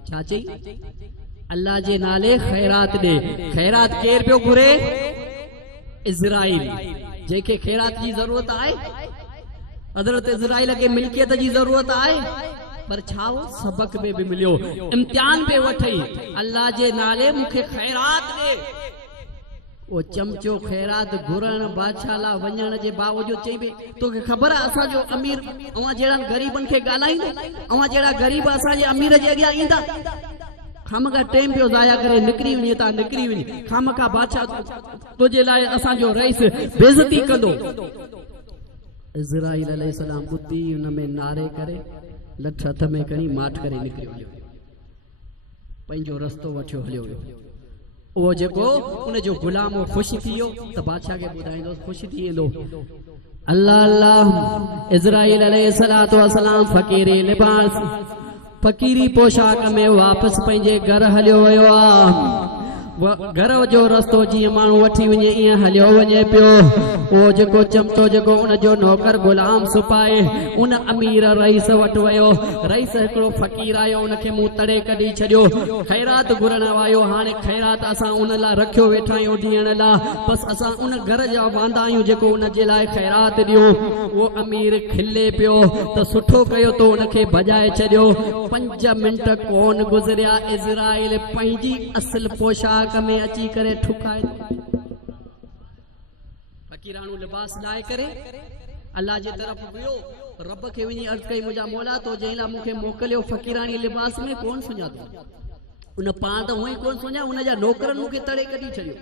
छा चई? अल्लाह जे नाले ख़ैरात ॾे। ख़ैरात केर पियो घुरे? इज़राइल, जंहिंखे ख़ैरात जी ज़रूरत आहे। हज़रत इज़राइल खे मिल्कियत जी ज़रूरत आहे, पर छा हो सबक में भी मिलियो, इम्तिहान पे वठई, अल्लाह जे नाले मूंखे ख़ैरात ॾे। वो चमचो खैरात घुरण बादशाह ला वञण जे बावजूद चई बे तोखे ख़बर आहे असां जो अमीर अवां जहिड़ा गरीबन खे ॻाल्हाईंदो अवां जहिड़ा गरीब असां जे अमीर जे अॻियां ईंदा खामका टाइम पियो ज़ाया करे निकिरी वञे था निकिरी वञे खामका बादशाह तुंहिंजे लाइ असां जो रईस बेइज्जती कंदो इज़राइल अलैहिस्सलाम ॿुधी हुन में नारे करे लठ हथ में खणी माठ करे निकिरी वियो पंहिंजो रस्तो वठियो हलियो वियो वो जेको उन जो गुलाम ख़ुशि थी वियो त बादशाह खे ॿुधाईंदो ख़ुशि थी वेंदो अल्लाह अल्लाह इज़राइल अलैहिस्सलातु वस्सलाम फ़कीरी लिबास फ़कीरी पोशाक में वापस पंहिंजे घर हलियो वियो आहे घर जो रस्तो जीअं माण्हू वठी वञे ईअं हलियो वञे पियो वो जेको चमचो जेको उन जो नौकर गुलाम सुपाए उन अमीर रईस वटि वियो रईस हिकिड़ो फ़कीर आयो उनखे मूं तड़े कढी छॾियो खैरात घुरण आयो हाणे खैरात असां उन लाइ रखियो वेठा आहियूं ॾियण लाइ बसि असां उन घर जा वांदा आहियूं जेको उन जे लाइ खैरात ॾियो उहो अमीर खिले पियो त सुठो कयो तो उनखे भॼाए छॾियो 5 मिंट कोन गुज़रिया इज़राइल पंहिंजी असुल पोशाक में अची करे ठुकाए फ़कीराणो लिबास लाए करे अल्लाह जे तरफ़ वियो रब खे वञी अर्ज़ कई मुंहिंजा मौला तो जंहिं लाइ मूंखे मोकिलियो फ़कीराणी लिबास में कोन सुञातो उन पाण त हुअं ई कोन सुञा उन जा नौकरनि मूंखे तड़े कढी छॾियो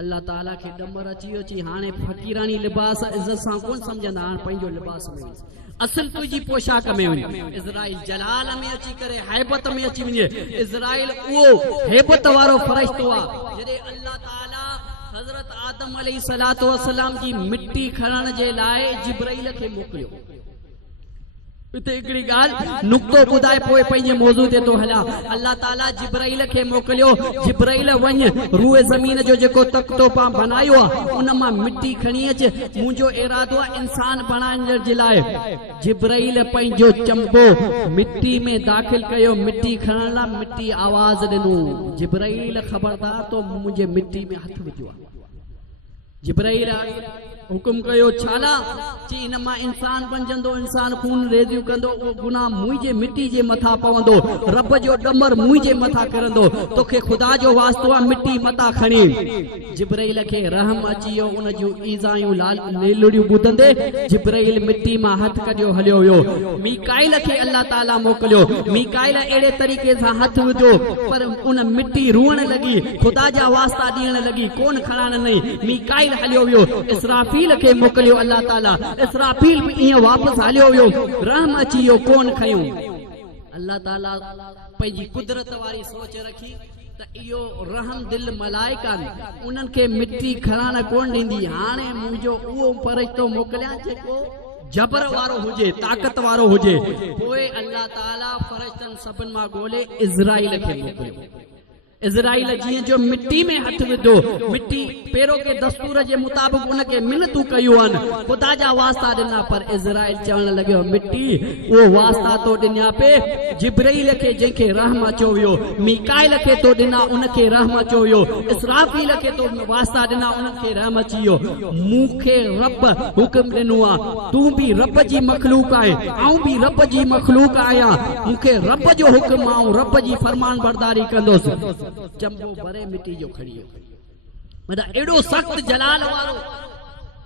अल्लाह ताला खे डमर अची वियो चई हाणे फ़कीराणी लिबास इज़त सां कोन सम्झंदा हाणे पंहिंजो लिबास में असल तुझी पोशाक में वञ इज़राइल जलाल में अची करे हैबत में अची वञे इज़राइल वो हैबत वारो फरिश्तो आहे जॾहिं अल्लाह ताला हज़रत आदम अलैहिस्सलातु वस्सलाम जी मिट्टी खणण जे लाइ जिब्राइल खे मोकिलियो इते हिकिड़ी ॻाल्हि नुक़्तो ॿुधाए पोइ पंहिंजे मौज़ू ते थो हलिया अल्लाह ताला जिब्राइल खे मोकिलियो जिब्राइल वञ रूए ज़मीन जो जेको तख़्तो पां बनायो आहे उन मां मिट्टी खणी अच मुंहिंजो इरादो आहे इंसान बणाइण जे लाइ जिब्राइल पंहिंजो चंबो मिट्टी में दाख़िल कयो मिट्टी खणण लाइ मिट्टी आवाज़ ॾिनो जिब्राइल ख़बरदार तो मुंहिंजे मिट्टी में हथ विझो आहे जिब्राइल हुकुम कयो छाला ची इन मां इंसान बणजंदो इंसान खून रेज़ियूं कंदो वो गुनाह मुंहिंजे मिट्टी जे मथा पवंदो रब जो डमर मुंहिंजे मथा करंदो तोखे खुदा जो वास्तो आहे मिट्टी मथा खणी जिब्राइल खे रहम अची वियो उन जूं ईज़ायूं लेलड़ियूं ॿुधंदे जिब्राइल मिट्टी मां हथ कढियो हलियो वियो मीकाइल खे अल्लाह ताला मोकिलियो मीकाइल अहिड़े तरीक़े सां हथ विधो पर उन मिट्टी रुअण लॻी खुदा जा वास्ता ॾियण लॻी कोन खणण नहीं मीकाइल हलियो वियो इसराफील खे मोकिलियो अल्लाह ताला इसराफील भी ईअं वापसि हलियो वियो रहम अची वियो कोन खयो अल्लाह ताला पंहिंजी कुदरत वारी सोच रखी त इहो रहम दिल मलाइका उन्हनि खे मिट्टी खणण कोन ॾींदी हाणे मुंहिंजो उहो फरिश्तो मोकिलिया जेको जबर वारो हुजे ताक़त वारो हुजे पोइ अल्लाह ताला फरिश्तनि सभिनि मां ॻोल्हे इज़राइल खे मोकिलियो इज़राइल जीअं जो मिट्टी में हथ विधो मिट्टी पेरों के दस्तूर जे मुताबिक उनके मिनतू कयूं आहिनि खुदा जा वास्ता ॾिना पर इज़राइल चवण लॻियो मिट्टी वो वास्ता तो ॾिना पे जिब्राइल खे जंहिंखे रहम अचो वियो मीकाइल खे तो ॾिना उनखे रहम अचो वियो इसराफील खे तो वास्ता ॾिना उनखे रहम अची वियो मूंखे रब हुकुम ॾिनो आहे तूं भी रब जी मखलूक आहे आऊं भी रब जी मखलूक आहियां मूंखे रब जो हुकुम आऊं रब जी फरमान बरदारी कंदुसि चंबो भरे मिट्टी जो खड़ी मदा एडो सख्त जलाल वारो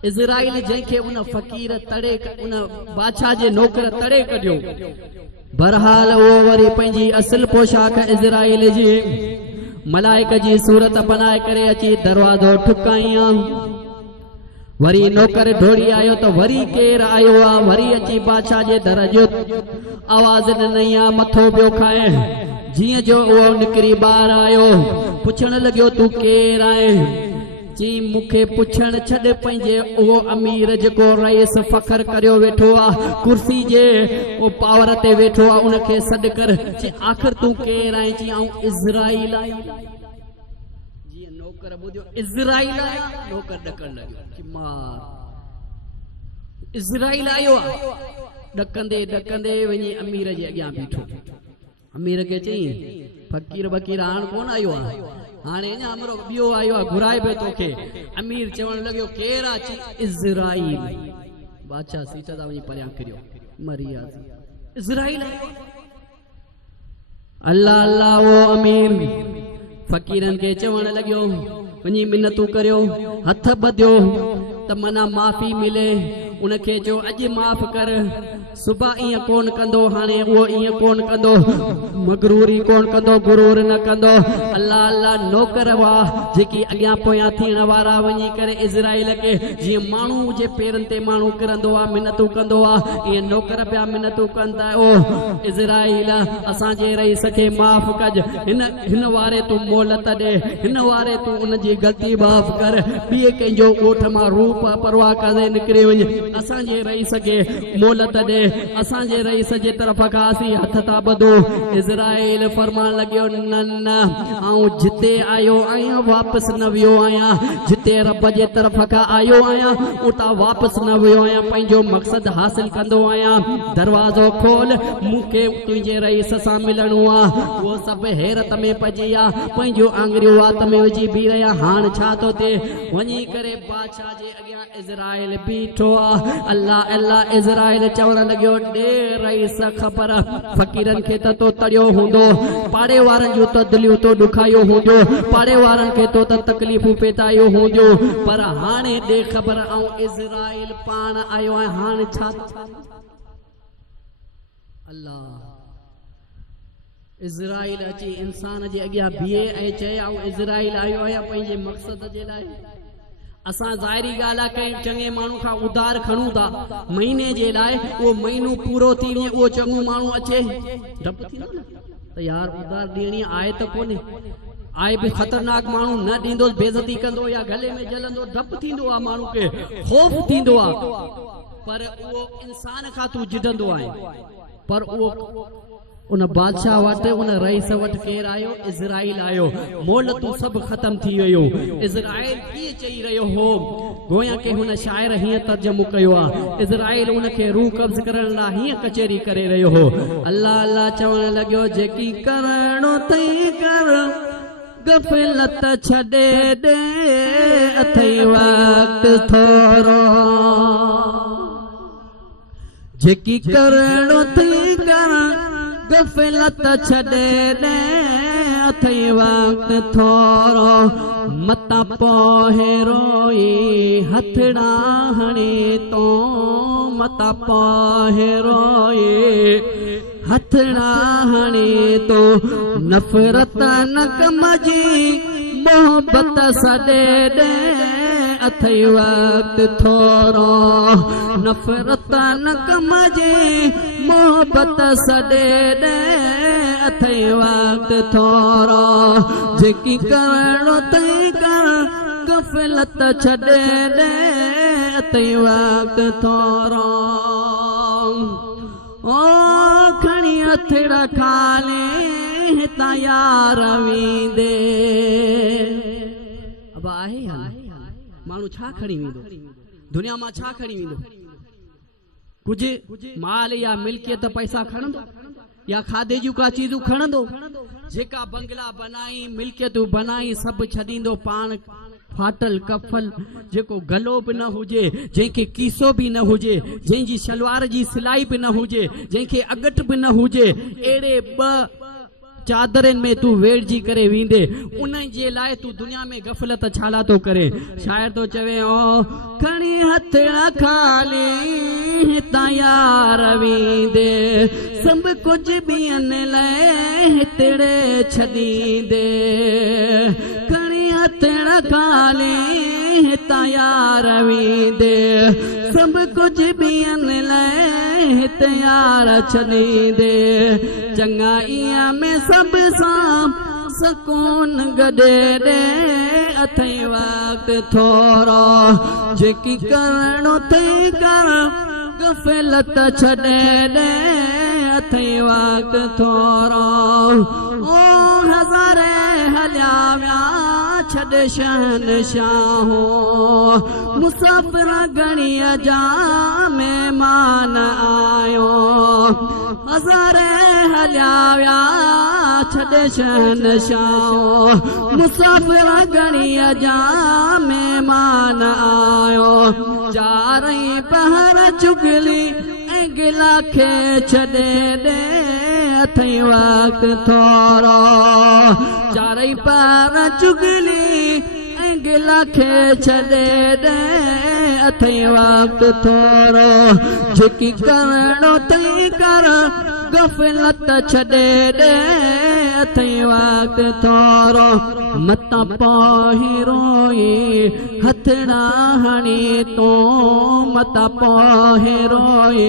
इज़राइल जंहिंखे उन फ़कीर तड़े उन बादशाह जे नौकर तड़े कढियो बहरहाल वो वरी पंहिंजी असुल पोशाक इज़राइल जी मलाइक जी सूरत बनाए करे अची दरवाज़ो ठुकाईं वरी नौकर ढोड़ी आयो तो वरी केर आयो आ वरी अची बादशाह जे दर जो आवाज ॾिनई आ मथो पियो खाए जिए जो वो निकरी बाहर आयो पुछण लॻियो तू केर आहे जी मुखे पुछण छॾ पंहिंजे वो अमीर जेको रईस फखर करियो वेठो आ कुर्सी जे वो पावर ते वेठो आ उनखे सॾ कर आखिर तू केर आहे जी आऊं इज़राइल आई जी नौकर ॿुधियो इज़राइल आया नौकर ॾकण लॻियो कि मार इज़राइल आयो आ ॾकंदे ॾकंदे वञी अमीर जे अॻियां बीठो अमीर के चई फकीर बकीर हाण कोन आयो आहे हाणे अञा हमरो ॿियो आयो आहे घुराए पियो तोखे अमीर चवण लॻियो केर आहे इज़राइल बादशाह सीट था वञी परियां किरियो मरी वियासीं इज़राइल अल्लाह अल्लाह वो अमीर फकीरन के चवण लॻियो वञी मिनतूं करियो हथ ॿधियो त मना माफ़ी मिले उनखे जो अॼु माफ़ कर सुबह ईअं कोन कंदो हाणे उहो ईअं कोन कंदो मगरूरी कोन कंदो गुरूर न कंदो अल्लाह अल्लाह नौकर हुआ जेकी अॻियां पोयां थियण वारा वञी करे इज़राइल खे जीअं माण्हू जे पेरनि ते माण्हू किरंदो आहे मिनतूं कंदो आहे ईअं नौकर पिया मिनतूं कंदा ओ इज़राइल असांजे रईस खे माफ़ कज हिन वारे तूं मोहलत ॾे हिन वारे तूं उनजी ग़लती माफ़ कर ॿिए कंहिंजो ॻोठ मां रूप परवाह करे निकिरी वञे असांजे रईस खे मोहलत ॾे असांजे रईस जे तरफ़ खां असीं हथ था ॿधो इज़राइल फरमान लॻियो न न आऊं जिते आयो आहियां वापसि न वियो आहियां जिते रब जे तरफ़ खां आयो आहियां उतां वापसि न वियो आहियां पंहिंजो मक़सदु हासिल कंदो आहियां दरवाज़ो खोल मूंखे तुंहिंजे रईस सां मिलणो आहे उहो सभु हैरत में पइजी विया पंहिंजूं आङुरियूं वात में विझी बीह रहिया हाणे छा थो थिए वञी करे बादशाह जे अॻियां इज़राइल बीठो आहे अल्लाह अल्लाह इज़राइल चवण लॻियो ॾे रईस ख़बर फ़क़ीरनि खे त तो तड़ियो हूंदो पाड़े वारनि जूं त दिलियूं तो ॾुखायो हूंदो पाड़े वारनि खे तो त तकलीफ़ूं पेतायो हूंदियूं पर हाणे ॾे ख़बर ऐं इज़राइल पाण आयो आहे हाणे छा अल्लाह इज़राइल अची इंसान जे अॻियां बीहे ऐं चए ऐं इज़राइल आयो आहे पंहिंजे मक़सद जे लाइ असां ज़ाहिरी ॻाल्हि आहे कंहिं चङे माण्हू खां उधार खणूं था महीने जे लाइ उहो महीनो पूरो थी वञे उहो चङो माण्हू अचे डपु थींदो न त यार उधार ॾियणी आहे त कोन्हे आहे बि ख़तरनाक माण्हू न ॾींदो बेइज़ती कंदो या गले में जलंदो डपु थींदो आहे माण्हू खे ख़ौफ़ थींदो आहे पर उहो इंसान खां तूं जिदंदो आहे पर उहो उन बादशाह वटि उन रईस वटि केरु आयो इज़राइल आयो मोहलतूं सभु ख़तम थी वियो इज़राइल कीअं चई रहियो हो गोया के हुन शाइर हीअं तर्जुमो कयो आहे इज़राइल उनखे रूह कब्ज़ करण लाइ हीअं कचहरी करे रहियो हो अल्लाह अल्लाह चवण लॻियो जेकी करणो अथई कर गफ़लत छॾे ॾे अथई वक़्तु थोरो जेकी करणो अथई कर गफ़लत छॾे ॾे अथई वक़्तु थोरो मतां पोइ रोई हथड़ा हणी तो मतां पोइ रोई हथड़ा हणी तो नफ़रत न कम जी मोहबत सॾे ॾे अथई वक़्तु थोरो नफ़रत न कम जी मोहबत सॾे ॾे अथई वक़्तु थोरो जेकी करणो अथई कर गफ़लत छॾे ॾे अथई वक़्तु थोरो ओ खणी हथड़ा खाले हितां यार वेंदे अब आहे माण्हू छा खणी वेंदो दुनिया मां छा खणी वेंदो कुछ माल या मिल्कियत पैसा खणंदो या खाधे जूं का चीजूं खणंदो जेका बंगला बनाई मिल्कियतूं बनाई सभु छॾींदो पाण फाटल कफल जेको गलो बि न हुजे जंहिंखे कीसो बि न हुजे जंहिंजी शलवार जी सिलाई बि न हुजे जंहिंखे अगट बि न हुजे अहिड़े ॿ चादरनि में तू वेड़जी करे वेंदे उन जे लाइ तू दुनिया में गफ़लत छाला तो करे शायर तो चवे ओ खणी हथड़ा खाली हितां यार वेंदे सभु कुझु ॿियनि लाइ हितड़े छॾींदे खणी हथड़ा खाली हितां यार वेंदे सभु कुझु ॿियनि लाइ हिते यार छॾींदे चङाईअ में सभु सां सकून गॾे ॾे अथई वक़्तु थोरो जेकी करणो अथई कर गफ़लत छॾे ॾे अथई वक़्तु थोरो ओ हज़ारे हलिया विया छॾ शहनशाहो मुसाफ़िर गणीअ जा महिमान आयो हज़ारे हलिया विया छॾ शहनशाहो मुसाफ़िर गणीअ जा महिमान आयो चारई पहर चुगली ऐं गिला खे छॾे ॾे अथई वक़्तु थोरो चारई पहर चुगली ऐं गिला खे छॾे ॾे अथई वक़्तु थोरो जेकी करणो अथई कर गफ़लत छॾे ॾे अथई वक़्तु थोरो मतां पोइ रोई हथड़ा हणी तूं मतां पोइ रोई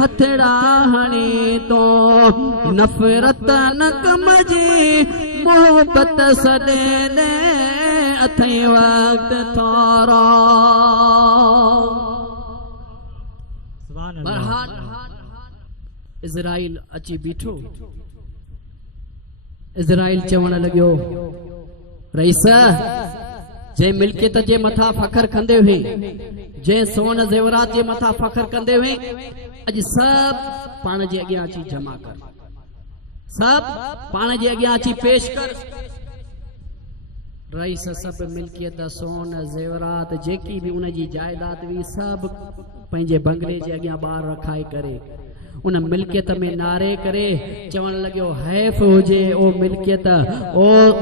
हथड़ा हणी तूं नफ़रत न कमजी मोहब्बत सॾे ॾे अथई वक़्तु थोरो बरहाल इज़राइल अची बीठो इज़राइल चवण लॻियो रईस जे मिल्कियत जे मथा फ़ख्र कंदे हुए जे सोन ज़ेवरात जे मथा फ़ख्र कंदे हुए अॼु सभु पाण जे अॻियां अची जमा कर सभु पाण जे अॻियां अची पेश कर रईस सभु मिल्कियत सोन ज़ेवरात जेकी भी उन जी जायदाद हुई सभु पंहिंजे बंगले जे अॻियां ॿार रखाए करे उन मिल्कियत में नारे करे चवण लॻियो हैफ़ हुजे ओ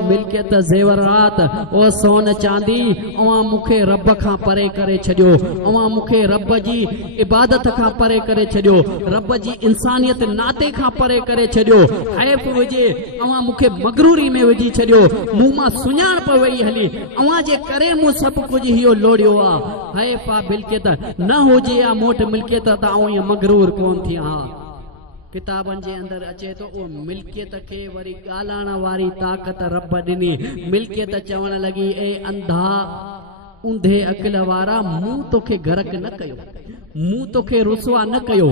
मिल्कियत ज़ेवरात ओ सोन चांदी अवां मूंखे रब खां परे करे छॾियो अवां मूंखे रब जी इबादत खां परे करे छॾियो रब जी इंसानियत नाते खां परे करे छॾियो हैफ़ हुजे अवां मूंखे मगरूरी में विझी छॾियो मूं मां सुञाणप वई हली अवां जे करे मूं सभु कुझु इहो लोड़ियो आहे हैफ़ आहे मिल्कियत न हुजे आ मूं वटि मिल्कियत त आऊं ईअं मगरूर कोन थी हा किताबन जे अंदर अचे तो ओ मिल्कियत के वरी गालाण वारी ताकत रब दिनी मिल्कियत चवण लगी ए अंधा ऊंधे अकल वारा मुंह तोखे गरक न कयो मुंह तोखे रुसवा न कयो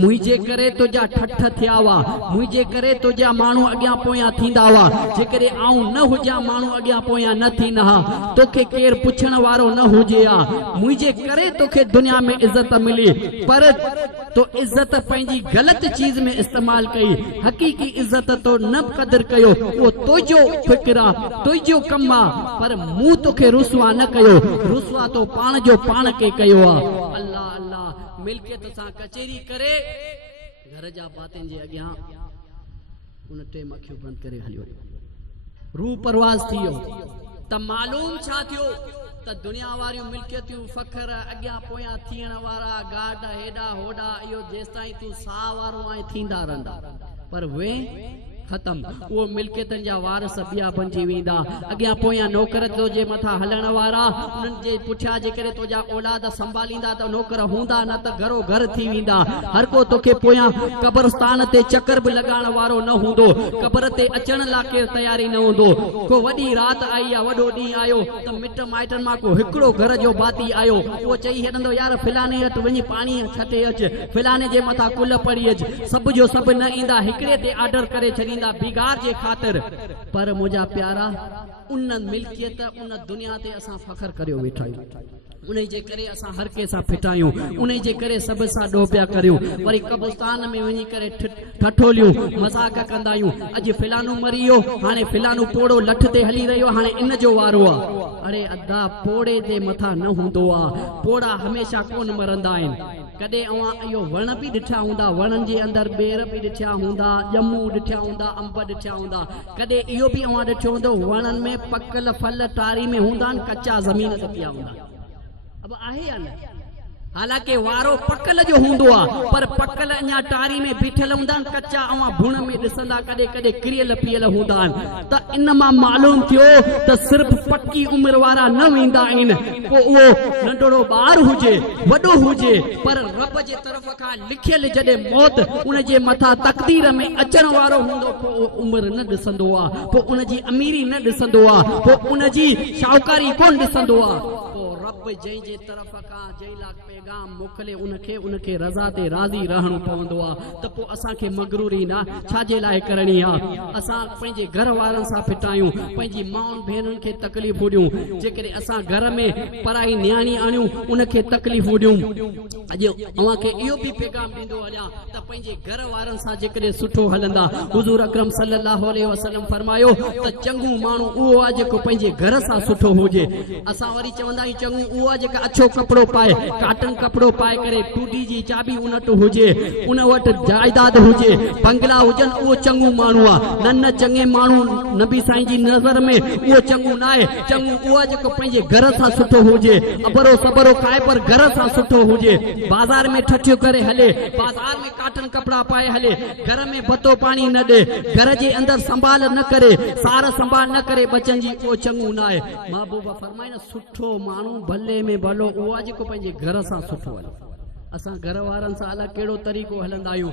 मुझे करे तुझा ठठ थिया वा मुझे करे तुझा मानू अग्या पोया थींदा वा जेकरे आऊं न हुजा मानू अग्या पोया न थींदा तोखे केर पुछण वारो न हुजे आ मुझे करे तोखे दुनिया में इज्जत मिली पर तो इज्जत पंहिंजी गलत चीज में इस्तेमाल कई हकीकी इज्जत तो न कदर कयो वो तुझो फिक्रा तुझो कम्मा पर मुंह तोखे रुसवा न कयो रुसवा तो पाण जो पाण के कयो आ अल्लाह अल्लाह मिल्कियत सां कचेरी करे घर जा बातिन जे अॻियां उन टे मखियूं बंद करे हलियो रू परवाज़ थियो त मालूम छा थियो त दुनिया वारियूं मिल्कियतूं फ़ख्र अॻियां पोयां थियण वारा गाड हेॾा होॾा इहो जेसिताईं तूं साह वारो आहे थींदा रहंदा पर वे खत्म वो मिल्कियतन जा वारस बिया बणजी वेंदा अॻियां पोयां नौकर तो जे मथा हलण वारा उन्हनि जे पुठियां जेकरे तुंहिंजा औलाद संभालींदा त नौकर हूंदा न त घरो घर थी वेंदा हर को तोखे पोयां कब्रस्तान ते चक्कर बि लॻाइण वारो न हूंदो कब्र ते अचण लाइ केरु तयारी न हूंदो को वॾी राति आई आहे वॾो ॾींहुं आयो त मिट माइटनि मां को हिकिड़ो घर जो भाती आयो उहो चई छॾंदो यार फिलाने वटि वञी पाणी छटे अचु फिलाने जे मथां कुल पड़ी अचु सभु जो सभु न ईंदा हिकिड़े ते ऑर्डर करे छॾींदा बिगाड़ जे खातिर पर मुझा प्यारा उन मिल्कियत उन दुनिया ते असां फ़ख्र करियो वेठा आहियूं उन जे करे असां हर के सां फिटायूं उन जे करे सब सां डोबिया करियूं वरी कब्रिस्तान में वञी करे ठठोलियूं मज़ाक कंदा आहियूं अॼु फिलानो मरियो हाणे फिलानो पोड़ो लठ ते हली रहियो हाणे इन जो वारो आहे अरे अदा पोड़े जे मथा न हूंदो आहे पोड़ा हमेशा कोन मरंदा आहिनि कदे अवां इहो वण बि ॾिठा हूंदा वणनि जे अंदर बेर बि ॾिठा हूंदा ॼमूं ॾिठा हूंदा अंब ॾिठा हूंदा कदे इहो बि अवां ॾिठो हूंदो वणनि में पकल फल टारी में हूंदा आहिनि कच्चा ज़मीन ते पिया हूंदा अब आहे या न हालांकि वारो पकल जो हूंदो आहे पर पकल अञा टारी में बीठल हूंदा आहिनि कच्चा अवां भुण में ॾिसंदा कॾहिं कॾहिं किरियल पियल हूंदा आहिनि त इन मां मालूम थियो त सिर्फ़ पक्की उमिरि वारा न वेंदा आहिनि पोइ उहो नंढड़ो ॿार हुजे वॾो हुजे पर रब जे तरफ़ खां लिखियल जॾहिं मौत उन जे मथां तक़दीर में अचण वारो हूंदो पोइ उहो उमिरि न ॾिसंदो आहे पोइ उन जी अमीरी न ॾिसंदो आहे पोइ उन जी शाहूकारी कोन ॾिसंदो आहे रब जंहिं जे तरफ़ खां जंहिं लाइ पैगाम मोकिले उनखे रज़ा ते राज़ी रहणो पवंदो आहे त पोइ असांखे मगरूरी न छाजे लाइ करणी आहे असां पंहिंजे घर वारनि सां फिटायूं पंहिंजी माउनि भेनरुनि खे तकलीफ़ूं ॾियूं जेकॾहिं असां घर में पराई न्याणी आणियूं उनखे तकलीफ़ूं ॾियूं अॼु अव्हांखे इहो बि पैगाम ॾींदो हलियां त पंहिंजे घर वारनि सां जेकॾहिं सुठो हलंदा हुज़ूर अकरम सल्लल्लाहु अलैहि वसल्लम फरमायो त चङो माण्हू उहो आहे जेको पंहिंजे घर सां सुठो हुजे असां वरी चवंदा आहियूं चङो उहा जेका अच्छो कपिड़ो पाए, काटन कपिड़ो पाए करे, टूटी जी चाबी उन वटि हुजे, उन वटि जायदाद हुजे, बंगला हुजनि, उहो चङो माण्हू आहे। न चङे माण्हू नबी साईं जी नज़र में उहो चङो न आहे। चङो उहा जेको पंहिंजे घर सां सुठो हुजे, अबरो सबरो खाए पर घर सां सुठो हुजे, बाज़ार में ठठियो करे हले, बाज़ार में काटन कपिड़ा पाए हले, घर में बतो पाणी न ॾे, घर जे अंदरि संभाल न करे, सार संभाल न करे बचनि जी, उहो चङो न आहे। महबूब फरमाए न सुठो माण्हू भले में भलो उहा जेको पंहिंजे घर सां सुठो हले। असां घर वारनि सां अलॻि कहिड़ो तरीक़ो हलंदा आहियूं,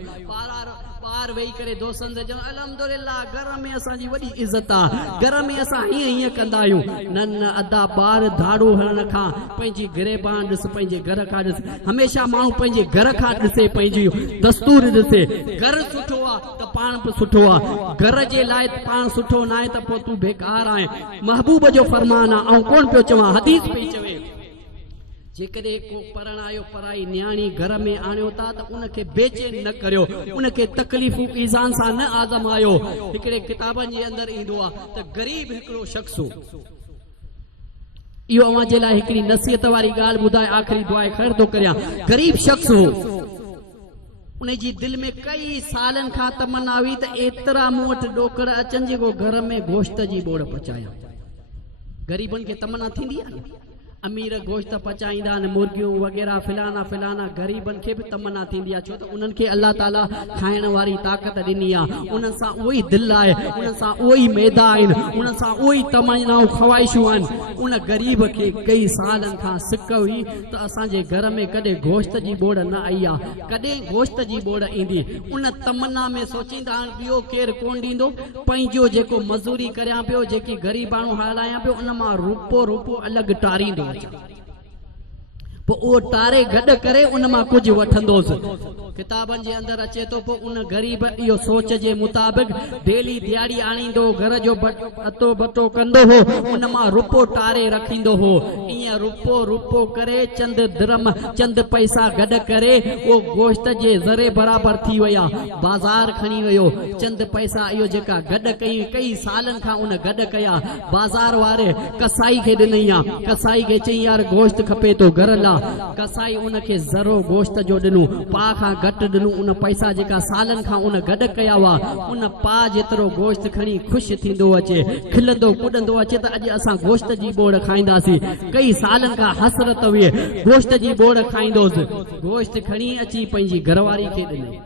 ॿार वेही करे दोस्तनि सां चवनि अल्हम्दुलिल्लाह घर में असांजी वॾी इज़त आहे, घर में असां हीअं कंदा आहियूं। न अदा ॿार धाड़ो हणण खां पंहिंजी गिरेबान ॾिस, पंहिंजे घर खां ॾिस। हमेशह माण्हू पंहिंजे घर खां ॾिसे, पंहिंजी दस्तूर ॾिसे। घर सुठो आहे त पाण बि सुठो आहे, घर जे लाइ पाण सुठो न आहे त पोइ तूं बेकार आहीं। महबूब जो फरमान आहे, ऐं कोन पियो चवां, हदीस पई चवे, जेकॾहिं को परणायो पराई न्याणी घर में आणियो था त उनखे बेचैन न करियो, उनखे तकलीफ़ूं ईज़ान सां न आज़मायो। हिकिड़े किताबनि जे अंदरि ईंदो आहे त ग़रीब हिकिड़ो शख़्स हो, इहो अव्हां जे लाइ हिकिड़ी नसीहत वारी ॻाल्हि ॿुधाए आख़िरी दुआ ख़ैर थो करियां। ग़रीब शख़्स हो, उन जी दिलि में कई सालनि खां तमन्ना हुई त एतिरा मूं वटि ॾोकड़ अचनि जेको घर में गोश्त जी बोड़ पचायां। ग़रीबनि खे तमन्ना थींदी आहे न, अमीर गोश्त पचाईंदा आहिनि, मुर्गियूं वग़ैरह फिलाना फिलाना, ग़रीबनि खे बि तमन्ना थींदी आहे, छो त उन्हनि खे अल्लाह ताला खाइण वारी ताक़त ॾिनी आहे, उन्हनि सां उहो ई दिलि आहे, उन्हनि सां उहो ई मैदा आहिनि, उन्हनि सां उहो ई तमन्नाऊं ख़्वाहिशूं आहिनि। उन ग़रीब खे कई सालनि खां सिक हुई त असांजे घर में कॾहिं गोश्त जी बोड़ न आई आहे, कॾहिं गोश्त जी बोड़ ईंदी। उन तमन्ना में सोचींदा आहिनि ॿियो केरु कोन ॾींदो, पंहिंजो जेको मज़ूरी करियां पियो, जेकी ग़रीबाणू हलायां पियो, उन मां रुपो अलॻि टारींदो, पोइ उहो टारे गॾु करे उन मां कुझु वठंदोसि। किताबनि जे अंदरि अचे थो, पोइ उन ग़रीब इहो सोच जे मुताबिक़ डेली दिहाड़ी आणींदो, घर जो अतो बतो कंदो हो, उन मां रुपो टारे रखींदो हो। ईअं रुपो करे चंद दिरम चंद पैसा गॾु करे उहो गोश्त जे ज़रे बराबरि थी विया, बाज़ार खणी वियो, चंद पैसा इहो जेका गॾु कई सालनि खां उन गॾु कया, बाज़ार वारे कसाई खे ॾिनई आहे, कसाई खे चई यार गोश्त खपे थो घर लाइ, कसाई उनखे ज़रो गोश्त जो ॾिनो, पा खां घटि ॾिनो। उन पैसा जेका सालनि खां उन गॾु कया हुआ, उन पा जेतिरो गोश्त खणी ख़ुशि थींदो अचे, खिलंदो कुॾंदो अचे त अॼु असां गोश्त जी बोड़ खाईंदासीं। कई सालनि खां हसरत हुई गोश्त जी बोड़ खाईंदोसि, गोश्त खणी अची पंहिंजी घरवारी खे ॾिनई,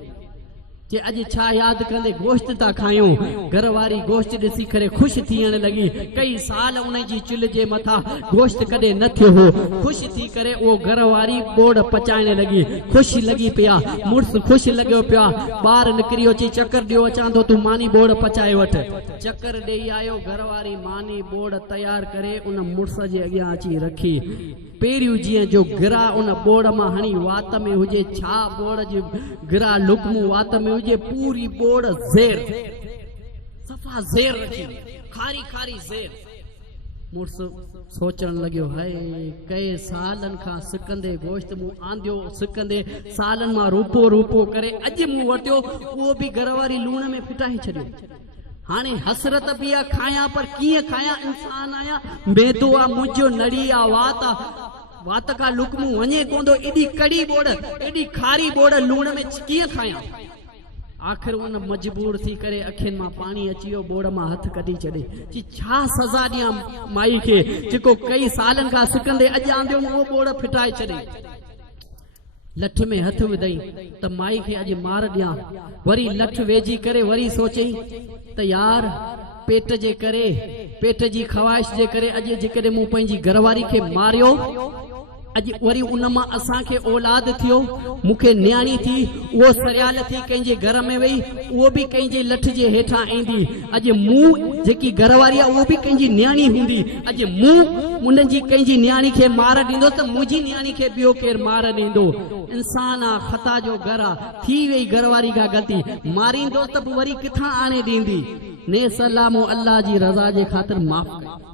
कि अॼु छा यादि कंदे गोश्त था खायूं। घरवारी गोश्त ॾिसी करे ख़ुशि थियण लॻी, कई साल उन जी चुल्हि जे मथां गोश्त कॾहिं न थियो हो, ख़ुशि थी करे उहो घरवारी बोड़ पचाइण लॻी, ख़ुशि लॻी पिया, मुड़ुसु ख़ुशि लॻियो पिया। ॿार निकिरी अची चकर ॾियो, अचां थो तूं मानी बोड़ पचाए वठि, चकर ॾेई आयो, घरवारी मानी बोड़ तयारु करे उन मुड़ुस जे अॻियां अची रखी। पहिरियों जीअं जो गिरा उन बोड़ मां हणी वात में हुजे, छा बोड़ जी गिरा लुकमू वात में हुजे, पूरी बोड़ ज़ेर, सफ़ा ज़ेर रखी, खारी खारी ज़ेर। मुड़ुस सोचण लॻियो, हाय कई सालनि खां सिकंदे गोश्त मूं आंदियो, सिकंदे सालनि मां रुपो करे अॼु मूं वटियो, उहो बि घरवारी लूण में फिटाए छॾियो। हाणे हसरत बि आहे खायां, पर कीअं खायां, इंसान आहियां, मैदो आहे मुंहिंजो, नड़ी आहे, वात खां लुकमू वञे कोन थो, एॾी कड़ी बोड़, एॾी खारी बोड़ लूण में कीअं खायां। आख़िर उन मजबूर थी करे अखियुनि मां पाणी अची वियो, बोड़ मां हथ कढी छॾे, कि छा सज़ा ॾियां माई खे, जेको कई सालनि खां सिकंदे अॼु आंदियो उहो बोड़ फिटाए छॾे। लठ में हथ विधई त माई खे अॼु मार ॾियां, वरी लठ वेझी करे वरी सोचई त यार पेट जे करे, पेट जी ख़्वाहिश जे करे अॼु जेकॾहिं मूं पंहिंजी घरवारी खे मारियो, अॼु वरी उन मां असांखे औलाद थियो, मूंखे न्याणी थी, उहो सरियाल थी कंहिंजे घर में वेही, उहो बि कंहिंजे लठ जे हेठां ईंदी। अॼु मूं जेकी घरवारी आहे उहो बि कंहिंजी न्याणी हूंदी, अॼु मूं उनजी कंहिंजी न्याणी खे मार ॾींदो त मुंहिंजी न्याणी खे ॿियो केरु मार ॾींदो। इंसान आहे, ख़ता जो घर आहे, थी वई घरवारी खां ग़लती, मारींदो त पोइ वरी किथां आणे ॾींदी। ने सलामो अल्लाह जी रज़ा जे ख़ातिर माफ़ कयो।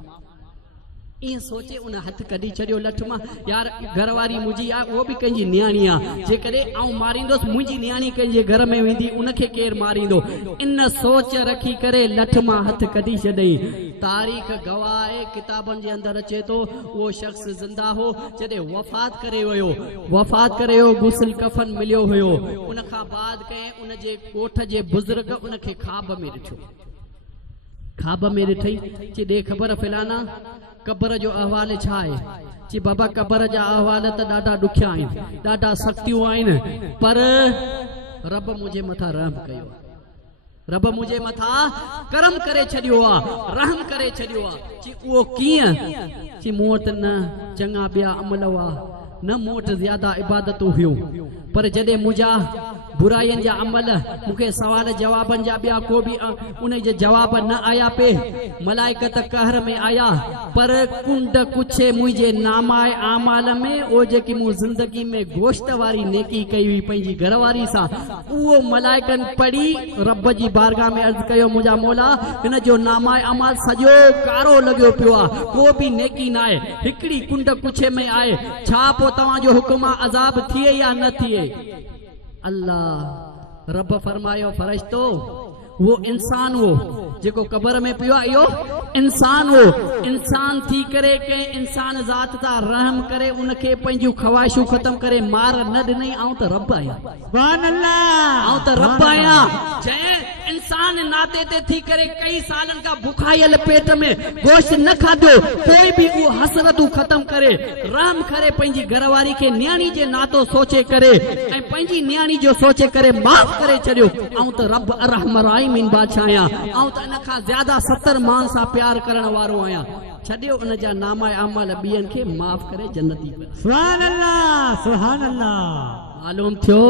ईअं सोचे उन हथ कढी छॾियो लठ मां, यार घरवारी मुंहिंजी आहे, उहो बि कंहिंजी नियाणी आहे, जेकॾहिं आउं मारींदुसि मुंहिंजी नियाणी कंहिंजे घर में वेंदी उनखे केरु मारींदो। इन सोच रखी करे लठ मां हथ कढी छॾई। तारीख़ गवाह आहे, किताबनि जे अंदरि अचे थो उहो शख़्स ज़िंदा हो, जॾहिं वफ़ात करे वियो, गुस्ल कफ़न मिलियो हुयो। उन खां बाद कंहिं उनजे कोठ जे बुज़ुर्ग उनखे ख़्वाब में ॾिठो, ख़्वाब में ॾिठई चई ॾे ख़बर फिलाना कब्र जो अहवाल छा आहे? चई बाबा कब्र जा अहवाल त ॾाढा ॾुखिया आहिनि, ॾाढा सख़्तियूं आहिनि, पर रब मुंहिंजे मथां रहम कयो, रब मुंहिंजे मथां करम करे छॾियो आहे, रहम करे छॾियो आहे। चई उहो कीअं? चई मूं वटि न चङा ॿिया अमल हुआ, न मूं वटि ज़्यादा इबादतूं हुयूं, पर जॾहिं मुंहिंजा बुराइनि जा अमल मूंखे सवाल जवाबनि जा ॿिया को बि उन जे जवाब न आया पे, मलाइकत कहर में आया, पर कुंड कुछे मुंहिंजे नामाए आमाल में ओ जेकी मूं ज़िंदगी में गोश्त वारी नेकी कई हुई पंहिंजी घरवारी सां, उहो मलाइकनि पढ़ी रब जी बारगाह में अर्ज़ कयो मुंहिंजा मौला हिन जो नामाए अमाल सॼो कारो लॻियो पियो आहे, को बि नेकी न आहे, हिकिड़ी कुंड कुछे में आहे, छा पोइ तव्हांजो हुकुम आहे अज़ाब थिए या न थिए? अल्लाह रब फरमायो फरिश्तो वो इंसान हो जेको कब्र में पियो आहे, इहो इंसान हो, इंसान थी करे कंहिं इंसान ज़ात तां रहम करे उनखे पंहिंजूं ख़्वाहिशूं ख़तम करे मार न ॾिनई। आऊं त रब आहियां, सुभान अल्लाह, आऊं त रब आहियां जंहिं इंसान नाते ते थी करे कई सालनि खां बुखायल पेट में गोश्त न खाधो, कोई बि उहो हसरतूं ख़तम करे रहम करे पंहिंजी घरवारी खे नियाणी जे नातो सोचे करे ऐं पंहिंजी नियाणी जो सोचे करे माफ़ करे छॾियो। आऊं त रब अर्हम राहिमीन बादशाह आहियां, आऊं त इन खां ज़्यादा 70 माण्हुनि सां प्यार करण वारो आहियां। छॾियो उन जा नामा अमल ॿियनि खे माफ़ करे जन्नती कर। सुभान अल्लाह, सुभान अल्लाह। मालूम थियो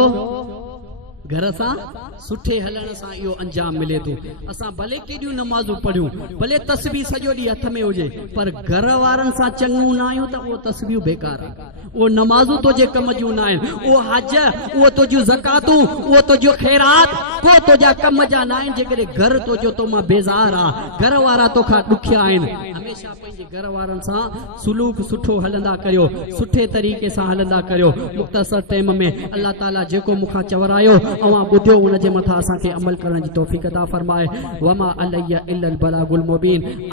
घर सां सुठे हलण सां इहो अंजाम मिले थो। असां भले केॾियूं नमाज़ूं पढ़ियूं, भले तस्बीह सॼो ॾींहुं हथ में हुजे, पर घर वारनि सां चङूं न आहियूं त उहो तस्बीहूं बेकार आहे, उहो नमाज़ूं तुंहिंजे कम जूं न आहिनि, उहो हज, उहो तुंहिंजूं ज़कातूं, उहो तुंहिंजो ख़ैरात को तुंहिंजा कम जा न आहिनि। जेकॾहिं घर तुंहिंजो तो मां बेज़ार आहे, घर वारा तोखां ॾुखिया आहिनि, हमेशह पंहिंजे घर वारनि सां सुलूक सुठो हलंदा करियो, सुठे तरीक़े सां हलंदा करियो। मुख़्तसर टाइम में अल्लाह ताला जेको मूंखां चवरायो अवां ॿुधियो उन जे मथां असांखे अमल करण जी तौफ़ीक़ अता फरमाए। वमा अलैया इल्लल बलागुल मुबीन।